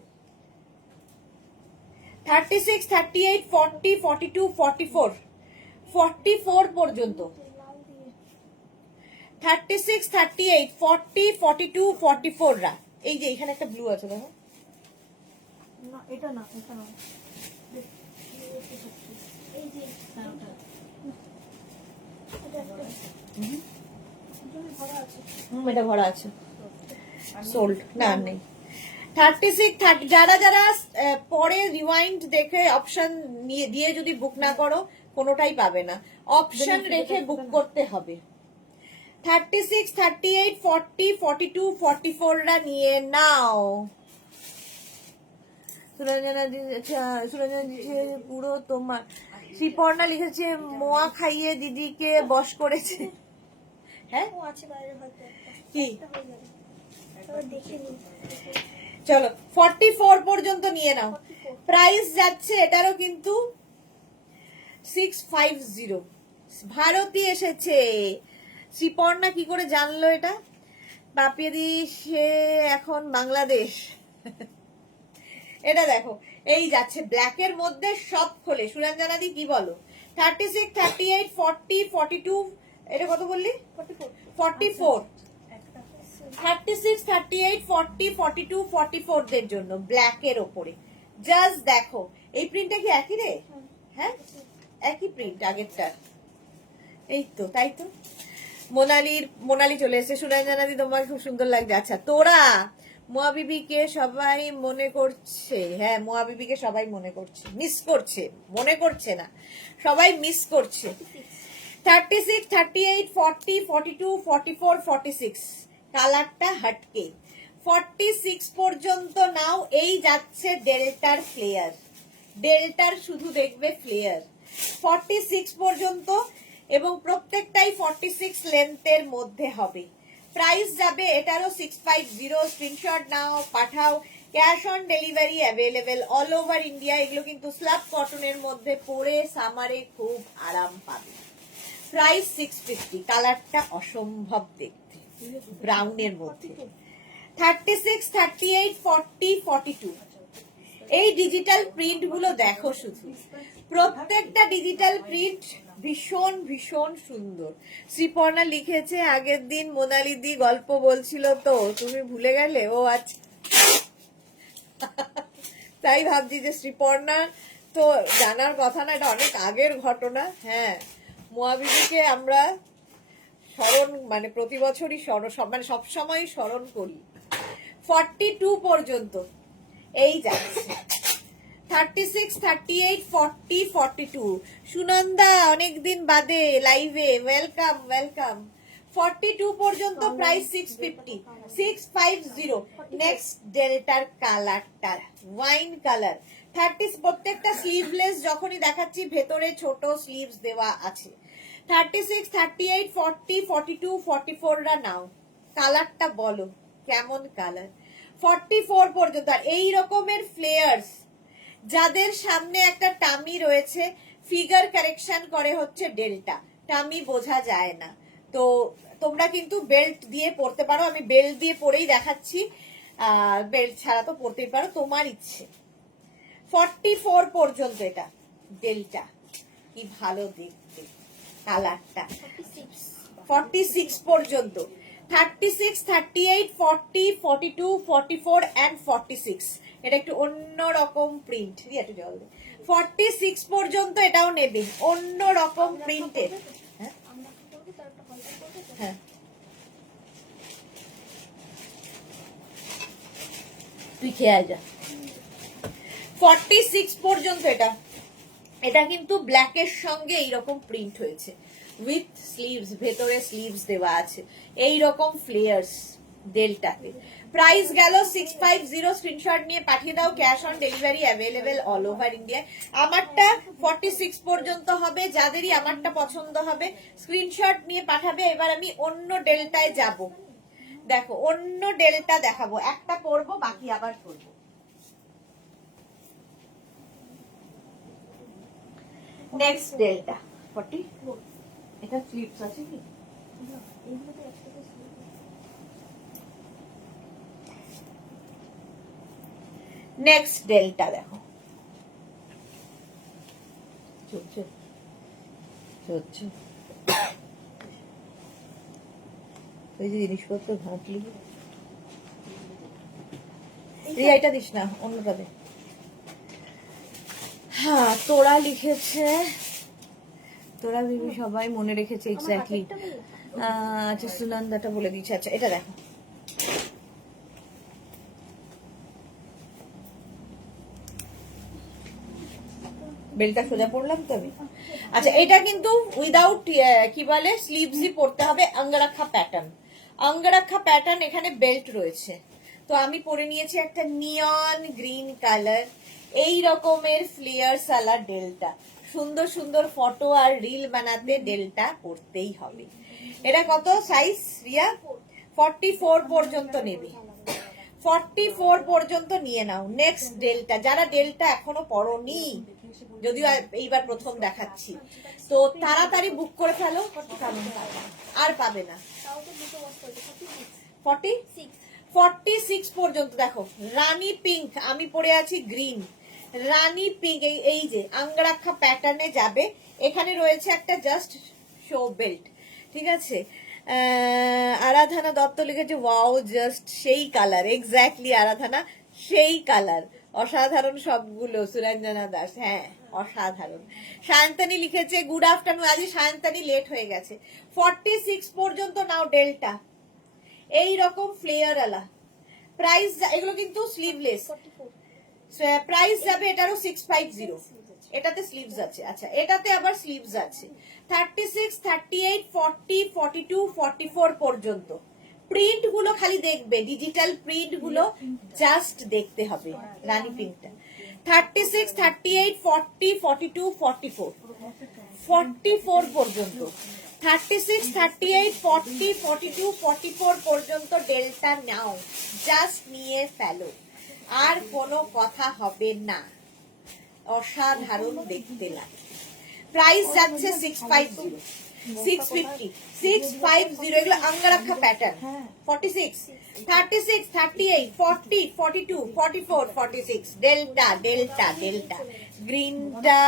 36, 38, 40, 42, 44, 44 পর্যন্ত। 36, 38, 40, 42, 44 রা। এই যে এখানে একটা ব্লু আছে দেখো। না এটা না, এটা না। এই যে হ্যাঁ ওটা। এটা একটা। ভরা আছে। এটা ভরা আছে। সোল্ড না নেই। 36, যারা যারা পরে রিওয়াইন্ড দেখে অপশন দিয়ে যদি বুক না করো কোনোটাই পাবে না, অপশন রেখে বুক করতে হবে। 36, 38, 40, 42, 44 রা নিয়ে নাও। সুরঞ্জনা পুরো তোমার। শ্রীপর্ণা লিখেছে মোয়া খাইয়ে দিদিকে বশ করেছে। হ্যাঁ ও আছে বাইরে হয়তো একটা। কি এটা হয়ে যাবে। তাহলে দেখে নিই। চলো 44 পর্যন্ত নিয়ে নাও। 44 প্রাইস যাচ্ছে এটারও কিন্তু 650। ভারতী এসেছে। শ্রীপর্ণা কি করে জানলো এটা? বাপিয়ে সে এখন বাংলাদেশ। এটা দেখো এই যাচ্ছে ব্ল্যাকের মধ্যে সব খোলে। সুরঞ্জনা দি কি বলো? 36, 38, 40, 42, এটা কত বললি? 44 44। একটা 36, 38, 40, 42, 44 দের জন্য ব্ল্যাকের ওপরে। জাস্ট দেখো এই প্রিন্টটা কি একই রে? হ্যাঁ একই প্রিন্ট আগেরটার। এই তো, তাই তো। মোনালি চলে এসেছে। সুরঞ্জনা দি তোমাকে খুব সুন্দর লাগছে। আচ্ছা তোরা মোয়া বিবিকে সবাই মনে করছে। হ্যাঁ মোয়া বিবিকে সবাই মনে করছে, মিস করছে, মনে করছে না, সবাই মিস করছে। 36, 38, 40, 42, 44, 46 কালারটা হাটকে। 46 পর্যন্ত নাও। এই যাচ্ছে ডেল্টার ফ্লেয়ার, ডেল্টার শুধু দেখবে ফ্লেয়ার 46 পর্যন্ত, এবং প্রত্যেকটাই 46 লেন্থের মধ্যে হবে। প্রাইস যাবে এটারও 650। স্ক্রিনশট নাও, পাঠাও। Cash on delivery available all over India. এগুলো কিন্তু স্ল্যাব কটনের মধ্যে পরে সামারে খুব আরাম পাবে। প্রাইস 650। কালারটা অসম্ভব দেখতে, ব্রাউনের মধ্যে। 36, 38, 40, 42 এই ডিজিটাল প্রিন্ট গুলো দেখো শুধু, প্রত্যেকটা ডিজিটাল প্রিন্ট ভীষণ ভীষণ সুন্দর। শ্রীপর্ণা লিখেছে আগের দিন মোনালি দি গল্প বলছিল তো তুমি ভুলে গেলে। ও আচ্ছা, তাই ভাবছি যে শ্রীপর্ণা তো জানার কথা না, এটা অনেক আগের ঘটনা। হ্যাঁ মোয়া বিবিকে আমরা স্মরণ, মানে প্রতি বছরই মানে সবসময় স্মরণ করি। 42 পর্যন্ত এই যাচ্ছে। 36, 38, 40, 42 সুনন্দা অনেকদিন বাদে লাইভে, ওয়েলকাম ওয়েলকাম। 42 পর্যন্ত প্রাইস 650। 650। নেক্সট ডেল্টার কালারটা ওয়াইন কালার। 30 প্রত্যেকটা স্লিভলেস যখনই দেখাচ্ছি ভেতরে ছোট স্লিভস দেওয়া আছে। 36, 38, 40, 42, 44 রা নাও। কালারটা বলো কেমন কালার। 44 পর্যন্ত। আর এই রকমের ফ্লেয়ার্স যাদের সামনে একটা টামি রয়েছে, ফিগার কারেকশন করে হচ্ছে ডেল্টা, টামি বোঝা যায় না, তো তোমরা কিন্তু বেল্ট দিয়ে পরতে পারো। আমি বেল্ট দিয়ে পরেই দেখাচ্ছি, বেল্ট ছাড়া তো পরতেই পারো, তোমার ইচ্ছে। 44 পর্যন্ত এটা ডেল্টা, কি ভালো দেখতে কালারটা। 46 পর্যন্ত। 36, 38, 40, 42, 44 and 46 এটা একটু অন্য রকম প্রিন্ট। একটু জল দে। 46 পর্যন্ত এটাও নেবে, অন্য রকম প্রিন্টের। হ্যাঁ আমরা কি করব? তার একটা হলটা করব তো? হ্যাঁ তুই খেয়ে আয় যা। 46 পর্যন্ত এটা, এটা কিন্তু ব্ল্যাকের সঙ্গে এইরকম প্রিন্ট হয়েছে উইথ স্লিভস, ভেতরে স্লিভস দেওয়া আছে, এই রকম ফ্লেয়ার্স ডেল্টাতে। প্রাইস গেল 650। স্ক্রিনশট নিয়ে পাঠিয়ে দাও। Cash on delivery available all over India. আমারটা 46 পর্যন্ত হবে, যাদেরই আমারটা পছন্দ হবে স্ক্রিনশট নিয়ে পাঠাবে। এবার আমি অন্য ডেল্টায় যাব, দেখো অন্য ডেল্টা দেখাবো, একটা করব বাকি আবার করবো। নেক্সট ডেল্টা 44 এটা স্লিপস আছে কি না, এইগুলোতে একসাথে ছিল। নেক্সট ডেল্টা দেখো চলছে চলছে এই যে জিনিসপত্র ঘাঁটলি এই এটা দিস না অন্যটা দে হ্যাঁ তোরা লিখেছে তোরা ভেবে সবাই মনে রেখেছে আমার এক্স্যাক্টলি হাতেরটা বললে? আচ্ছা সুনন্দাটা বলে দিচ্ছে আচ্ছা এটা দেখো বেলটা সোজা পড়লাম তো আমি আচ্ছা এটা কিন্তু উইদাউট কি বলে স্লিভসই পড়তে হবে অঙ্গরাখা প্যাটার্ন অঙ্গরাখা প্যাটার্ন এখানে বেল্ট রয়েছে তো আমি পরে নিয়েছি একটা নিয়ন গ্রিন কালার এই রকমের ফ্লেয়ার সালা ডেল্টা সুন্দর সুন্দর ফটো আর রিল বানাতে ডেল্টা পড়তেই হবে এটা কত সাইজ রিয়া 44 পর্যন্ত নেবে 44 পর্যন্ত নিয়ে নাও নেক্সট ডেল্টা যারা ডেল্টা এখনো পড়োনি যদিও এইবার প্রথম দেখাচ্ছি তো তাড়াতাড়ি বুক করে ফেলো কারণ আর পাবে না তাও তো দুটো বস্তা হয়েছে, 46 46 পর্যন্ত দেখো রানী পিঙ্ক আমি পরে আছি গ্রিন রানী পিঙ্ক এই যে আঙ্গরাখা প্যাটার্নে যাবে এখানে রয়েছে একটা জাস্ট শো বেল্ট ঠিক আছে আরাধনা দত্ত লিখেছে ওয়াও জাস্ট সেই কালার এক্স্যাক্টলি আরাধনা সেই কালার অসাধারণ সবগুলো সুরঞ্জনা দাস হ্যাঁ অসাধারণ সায়ন্তানি লিখেছে গুড আফটারনুন আজ সায়ন্তানি লেট হয়ে গেছে 46 পর্যন্ত নাও ডেল্টা এই রকম ফ্লেয়ার আলা প্রাইস এগুলো কিন্তু স্লিভলেস 44 প্রাইস যাবে এটারও 650 এটাতে স্লিভস আছে আচ্ছা এটাতে আবার স্লিভস আছে 36 38 40 42 44 পর্যন্ত প্রিন্ট গুলো খালি দেখবে ডিজিটাল প্রিন্ট গুলো জাস্ট দেখতে হবে রানী পিঙ্কটা 36 38 40 42 44 44 পর্যন্ত 36 38 40 42 44 পর্যন্ত ডেল্টা নাও জাস্ট নিয়ে ফেলো আর কোনো কথা হবে না অসাধারণ দেখতে লাগে প্রাইস যাচ্ছে 650 650 650 এগুলো অঙ্গরাখা প্যাটার্ন 46 36 38 40 42 44 46 ডেল্টা ডেল্টা ডেল্টা গ্রিনটা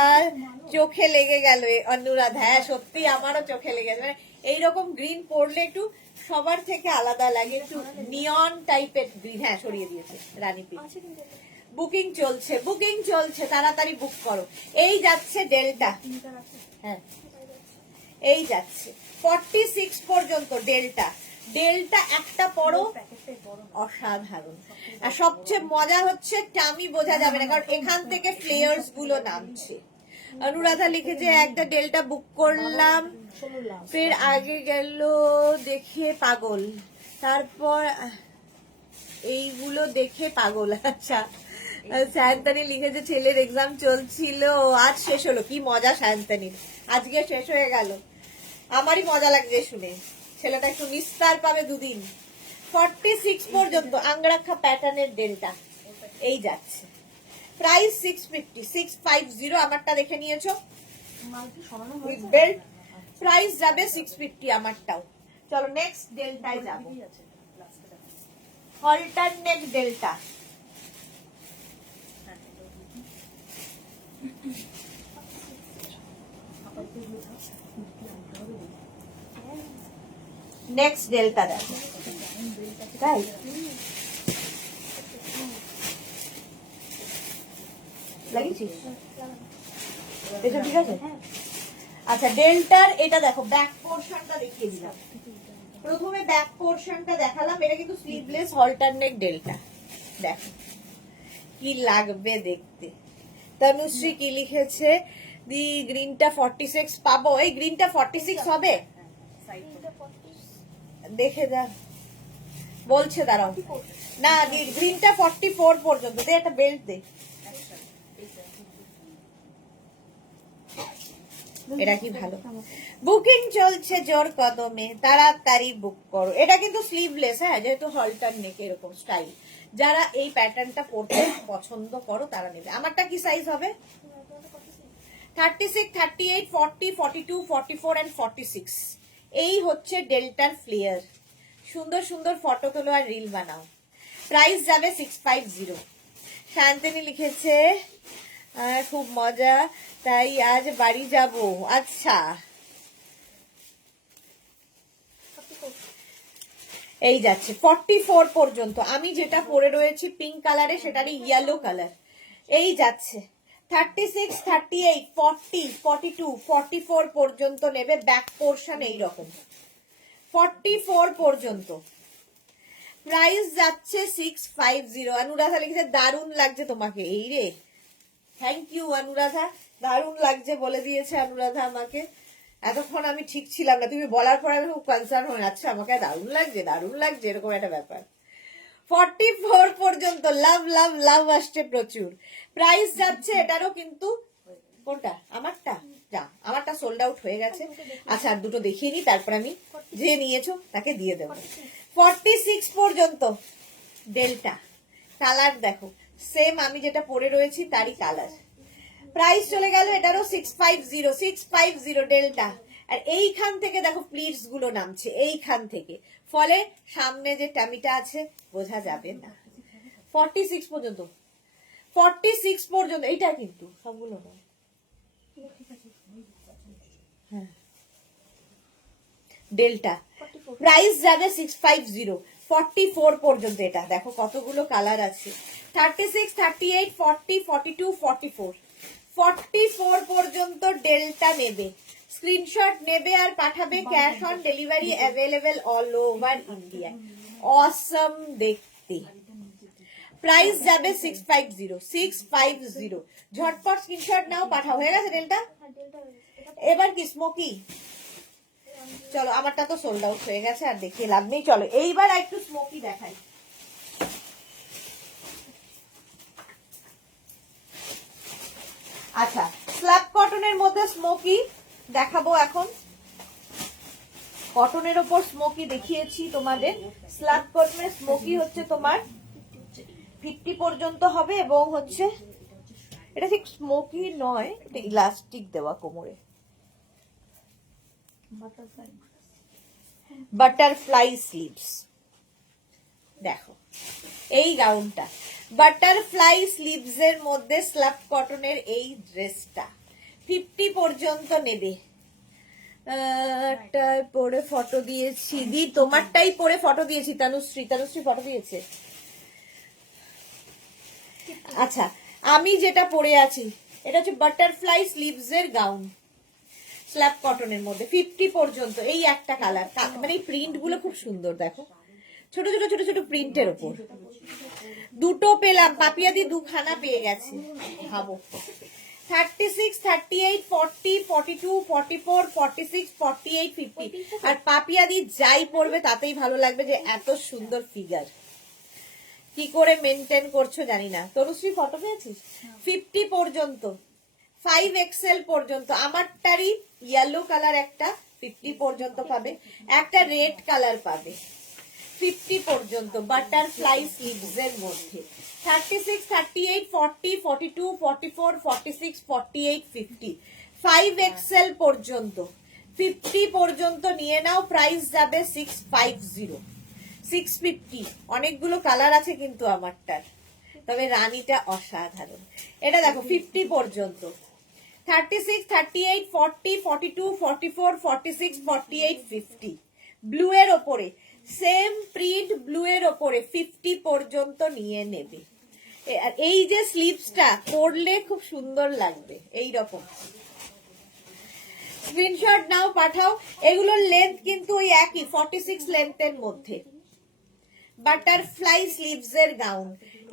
চোখে লেগে গেল অনুরাধ হ্যাঁ সত্যি আমারও চোখে লেগে গেছে মানে এইরকম গ্রিন পরলে একটু সবার থেকে আলাদা লাগে একটু নিয়ন টাইপের গ্রিন হ্যাঁ সরিয়ে দিয়েছে রানী পিঙ্ক আছে কিন্তু এটা। বুকিং চলছে তাড়াতাড়ি বুক করো এই যাচ্ছে ডেল্টা তিনটা আছে। হ্যাঁ এই যাচ্ছে 46 পর্যন্ত ডেল্টা ডেল্টা একটা পড়ো প্যাকেটটাই বড় না। অসাধারণ আর সবচেয়ে মজা হচ্ছে টামি বোঝা যাবে না কারণ এখান থেকে ফ্লেয়ার্স গুলো নামছে অনুরাধা লিখেছে একটা ডেল্টা বুক করলাম ফের আগে গেল দেখে পাগল তারপর এইগুলো দেখে পাগল আচ্ছা সায়ন্তানি লিখেছে ছেলের এক্সাম চলছিল আজ শেষ হলো কি মজা সায়ন্তানির আজকে শেষ হয়ে গেল আমারই মজা লাগছে শুনে ছেলেটা একটু নিস্তার পাবে দুদিন 46 পর্যন্ত আঙ্গরাখা প্যাটার্নের ডেল্টা এই যাচ্ছে প্রাইস 650 650 আমারটা দেখে নিয়েছো উইথ বেল্ট প্রাইস যাবে 650 আমারটাও চলো নেক্সট ডেল্টায় যাবো অল্টারনেট ডেল্টা নেক্সট ডেল্টা দেখো তাই লাগিয়েছিস এটা ঠিক আছে আচ্ছা ডেল্টার এটা দেখো ব্যাক পোর্শনটা দেখিয়ে দিলাম প্রথমে ব্যাক পোর্শনটা দেখালাম এটা কিন্তু স্লিভলেস অল্টারনেট ডেল্টা দেখো কি লাগবে দেখতে তনুশ্রী কি লিখেছে দি গ্রিনটা 46 পাবো এই গ্রিনটা 46 হবে তিনটা 40 দেখে যা বলছে দাঁড়াও না গ্রিনটা 44 পর্যন্ত দে একটা বেল্ট দে এটা কি ভালো বুকিং চলছে জোর কদমে তাড়াতাড়ি বুক করো এটা কিন্তু স্লিভলেস হ্যাঁ যেহেতু হলটার নেক এরকম স্টাইল যারা এই প্যাটার্নটা পরতে পছন্দ করো তারা নেবে আমারটা কি সাইজ হবে 36, 38, 40, 42, 44 and 46 এই হচ্ছে ডেল্টার ফ্লেয়ার। সুন্দর সুন্দর ফটো তোলো আর রিল বানাও। প্রাইস যাবে 650। শান্তনী লিখেছে খুব মজা, তাই আজ বাড়ি যাব। আচ্ছা, এই যাচ্ছে 44 পর্যন্ত। আমি যেটা পরে রয়েছি পিঙ্ক কালারে সেটারই ইয়েলো কালার। এই যাচ্ছে 36, 38, 40, 42, 44 পর্যন্ত নেবে। ব্যাক পোর্শন এইরকম 44 পর্যন্ত। প্রাইস যাচ্ছে 650। অনুরাধা লিখেছে দারুণ লাগছে তোমাকে। এই রে, থ্যাংক ইউ অনুরাধা, দারুণ লাগছে বলে দিয়েছে অনুরাধা আমাকে। এতক্ষণ আমি ঠিক ছিলাম না, তুমি বলার পর আমি খুব কনসার্ন হয়ে, আচ্ছা আমাকে দারুণ লাগছে দারুণ লাগছে এরকম একটা ব্যাপার। 44 পর্যন্ত লাভ লাভ লাভ আসছে প্রচুর। প্রাইস যাচ্ছে এটারও কিন্তু, কোনটা আমারটা, যা আমারটা সোল্ড আউট হয়ে গেছে। আচ্ছা আর দুটো দেখিয়ে নি, তারপর আমি যে নিয়েছো তাকে দিয়ে দেবো। 46 পর্যন্ত ডেল্টা। কালার দেখো সেম আমি যেটা পরে রয়েছি তারই কালার। প্রাইস চলে গেল এটারও 650, 650 ডেল্টা। আর এইখান থেকে দেখো প্লিটস গুলো নামছে এইখান থেকে, ফলে সামনে যে টামিটা আছে বোঝা যাবে না। 46 পর্যন্ত, 46 পর্যন্ত এইটা কিন্তু সবগুলো নয়। হ্যাঁ ডেল্টা। প্রাইস যাবে 650, 44 পর্যন্ত। এটা দেখো কতগুলো কালার আছে। 36, 38, 40, 42, 44, 44 পর্যন্ত ডেল্টা নেবে। স্ক্রিনশট নেবে আর পাঠাবে। Cash on delivery available all over India. অসম দেখতে। প্রাইস যাবে 650, 650। ঝটপট স্ক্রিনশট নাও, পাঠাও। হয়ে গেছে ডেল্টা। এবার কি স্মোকি? চলো আমারটা তো সোল্ড আউট হয়ে গেছে, আর দেখিয়ে লাভ নেই। চলো এইবার একটু স্মোকি দেখাই। আচ্ছা, স্ল্যাব কটনের মধ্যে স্মোকি দেখাবো এখন। কটনের ওপর স্মোকি দেখিয়েছি তোমাদের। স্ল্যাব কটনের স্মোকি হচ্ছে তোমার 50 পর্যন্ত হবে, এবং হচ্ছে এটা ঠিক স্মোকি নয়, এটা ইলাস্টিক দেওয়া কোমরে। বাটারফ্লাই স্লিভস দেখো এই গাউনটা, বাটারফ্লাই স্লিভস এর মধ্যে স্ল্যাব কটনের এই ড্রেসটা 50 পর্যন্ত নেবে। পরে ফটো দিয়েছি দি, তোমারটাই পরে ফটো দিয়েছি। তনুশ্রী ফটো দিয়েছে। আচ্ছা আমি যেটা পরে আছি এটা হচ্ছে বাটারফ্লাই স্লিভস এর গাউন, স্ল্যাব কটনের মধ্যে 50 পর্যন্ত। এই একটা কালার, মানে এই প্রিন্ট গুলো খুব সুন্দর দেখো, ছোট ছোট ছোট ছোট প্রিন্টের ওপর। দুটো পেলাম, পাপিয়াদি দুখানা পেয়ে গেছে ভাবো। 36, 38, 40, 42, 44, 46, 48, 50। আর পাপিয়াদি যাই পড়বে তাতেই ভালো লাগবে, যে এত সুন্দর ফিগার। কি করে মেনটেন করছো জানি না। তনুশ্রী ফটো পেয়েছিস? 50 পর্যন্ত, 5XL পর্যন্ত। আমারটারই ইয়েলো কালার একটা 50 পর্যন্ত পাবে, একটা রেড কালার পাবে 50 পর্যন্ত। বাটারফ্লাই স্লিভস এর মধ্যে 36, 38, 40, 42, 44, 46, 48, 50, 5XL পর্যন্ত 50 পর্যন্ত নিয়ে নাও। প্রাইস যাবে 650, 650। অনেকগুলো কালার আছে কিন্তু আমারটার, তবে রানীটা অসাধারণ। এটা দেখো 50 পর্যন্ত। 36, 38, 40, 42, 44, 46, 48, 50 ব্লু এর ওপরে, সেম প্রিন্ট ব্লু এর ওপরে 50 পর্যন্ত নিয়ে নেবে। আর এই যে স্লিভসটা পরলে খুব সুন্দর লাগবে এই রকম। স্ক্রিনশট নাও, পাঠাও। এগুলোর লেন্থ কিন্তু ওই একই 46 লেন্থের মধ্যে। বাটারফ্লাই স্লিভস এর গাউন।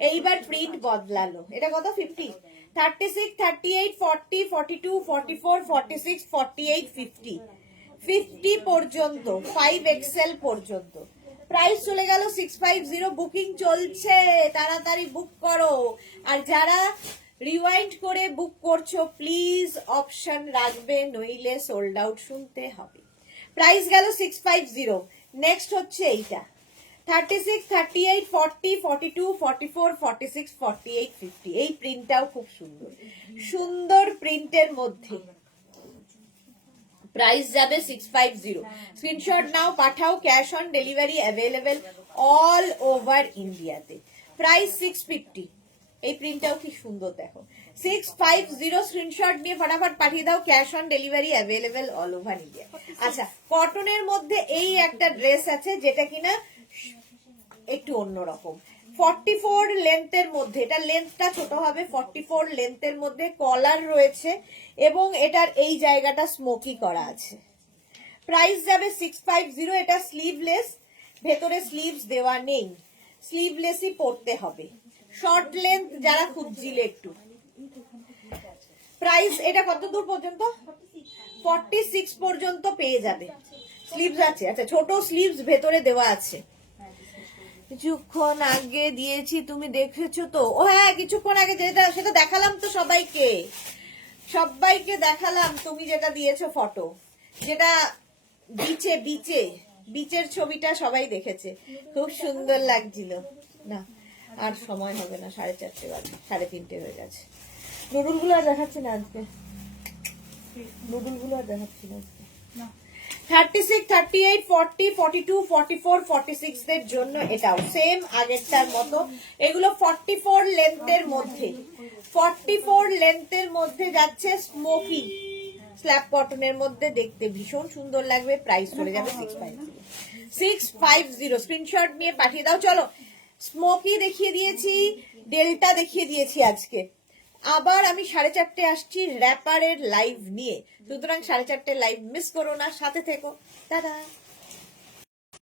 এইবার প্রিন্ট বদলালো। এটা কত? 50, 36, 38, 40, 42, 44, 46, 48, 50, 50 পর্যন্ত, 5XL পর্যন্ত। প্রাইস চলে গেল 650। বুকিং চলছে, তাড়াতাড়ি বুক করো। আর যারা রিওয়াইন্ড করে বুক করছো প্লিজ অপশন রাখবে, নইলে সোল্ড আউট শুনতে হবে। প্রাইস গেল 650। নেক্সট হচ্ছে এইটা 36, 38, 40, 42, 44, 46, 48, 50 এই প্রিন্টটাও খুব সুন্দর, সুন্দর প্রিন্টের মধ্যে। প্রাইস যাবে 650। স্ক্রিনশট নাও, পাঠাও, cash on delivery available all over ইন্ডিয়াতে। প্রাইস 650। এই প্রিন্টটাও কি সুন্দর দেখো, 650 স্ক্রিনশট নিয়ে ফটাফট পাঠিয়ে দাও, cash on delivery available all over India. আচ্ছা, কটনের মধ্যে এই একটা ড্রেস আছে যেটা কিনা একটু অন্যরকম, 44 লেন্থের মধ্যে, এটা লেন্থটা ছোট হবে, 44 লেন্থের মধ্যে কলার রয়েছে এবং এটার এই জায়গাটা স্মোকি করা আছে। প্রাইস যাবে 650। এটা স্লিভলেস, ভেতরে স্লিভস দেওয়া নেই, স্লিভলেসই পরতে হবে, শর্ট লেন্থ যারা খুঁজছিলে একটু। প্রাইস এটা কত দূর পর্যন্ত? 46 পর্যন্ত পেয়ে যাবে। স্লিভস আছে, আচ্ছা ছোট স্লিভস ভেতরে দেওয়া আছে। কিছুক্ষণ আগে দিয়েছি, তুমি দেখেছো তো? ও হ্যাঁ, কিছুক্ষণ আগে যেটা সেটা দেখালাম তো সবাইকে, সবাইকে দেখালাম। তুমি যেটা দিয়েছো ফটো, যেটা বিচে বিচে বিচের ছবিটা সবাই দেখেছে, খুব সুন্দর লাগছিল। না আর সময় হবে না, 4:30 বাজে, 3:30 হয়ে গেছে। নুডুলগুলো আর দেখাচ্ছি না আজকে, নুডুলগুলো আর দেখাচ্ছি না আজকে। 36, 38, 40, 42, 44, 46 দের জন্য এটাও সেম আগেরটার মতো। এগুলো 44 লেন্থের মধ্যে, 44 লেন্থের মধ্যে যাচ্ছে, স্মোকি স্ল্যাব কটনের মধ্যে, দেখতে ভীষণ সুন্দর লাগবে। প্রাইস চলে যাবে 650। 650 স্ক্রিনশট নিয়ে পাঠিয়ে দাও। চলো, স্মোকি দেখিয়ে দিয়েছি, ডেল্টা দেখিয়ে দিয়েছি আজকে। আবার আমি 4:30 আসছি র্যাপারের লাইভ নিয়ে, সুতরাং 4:30 লাইভ মিস করো না, সাথে থেকো। টাটা।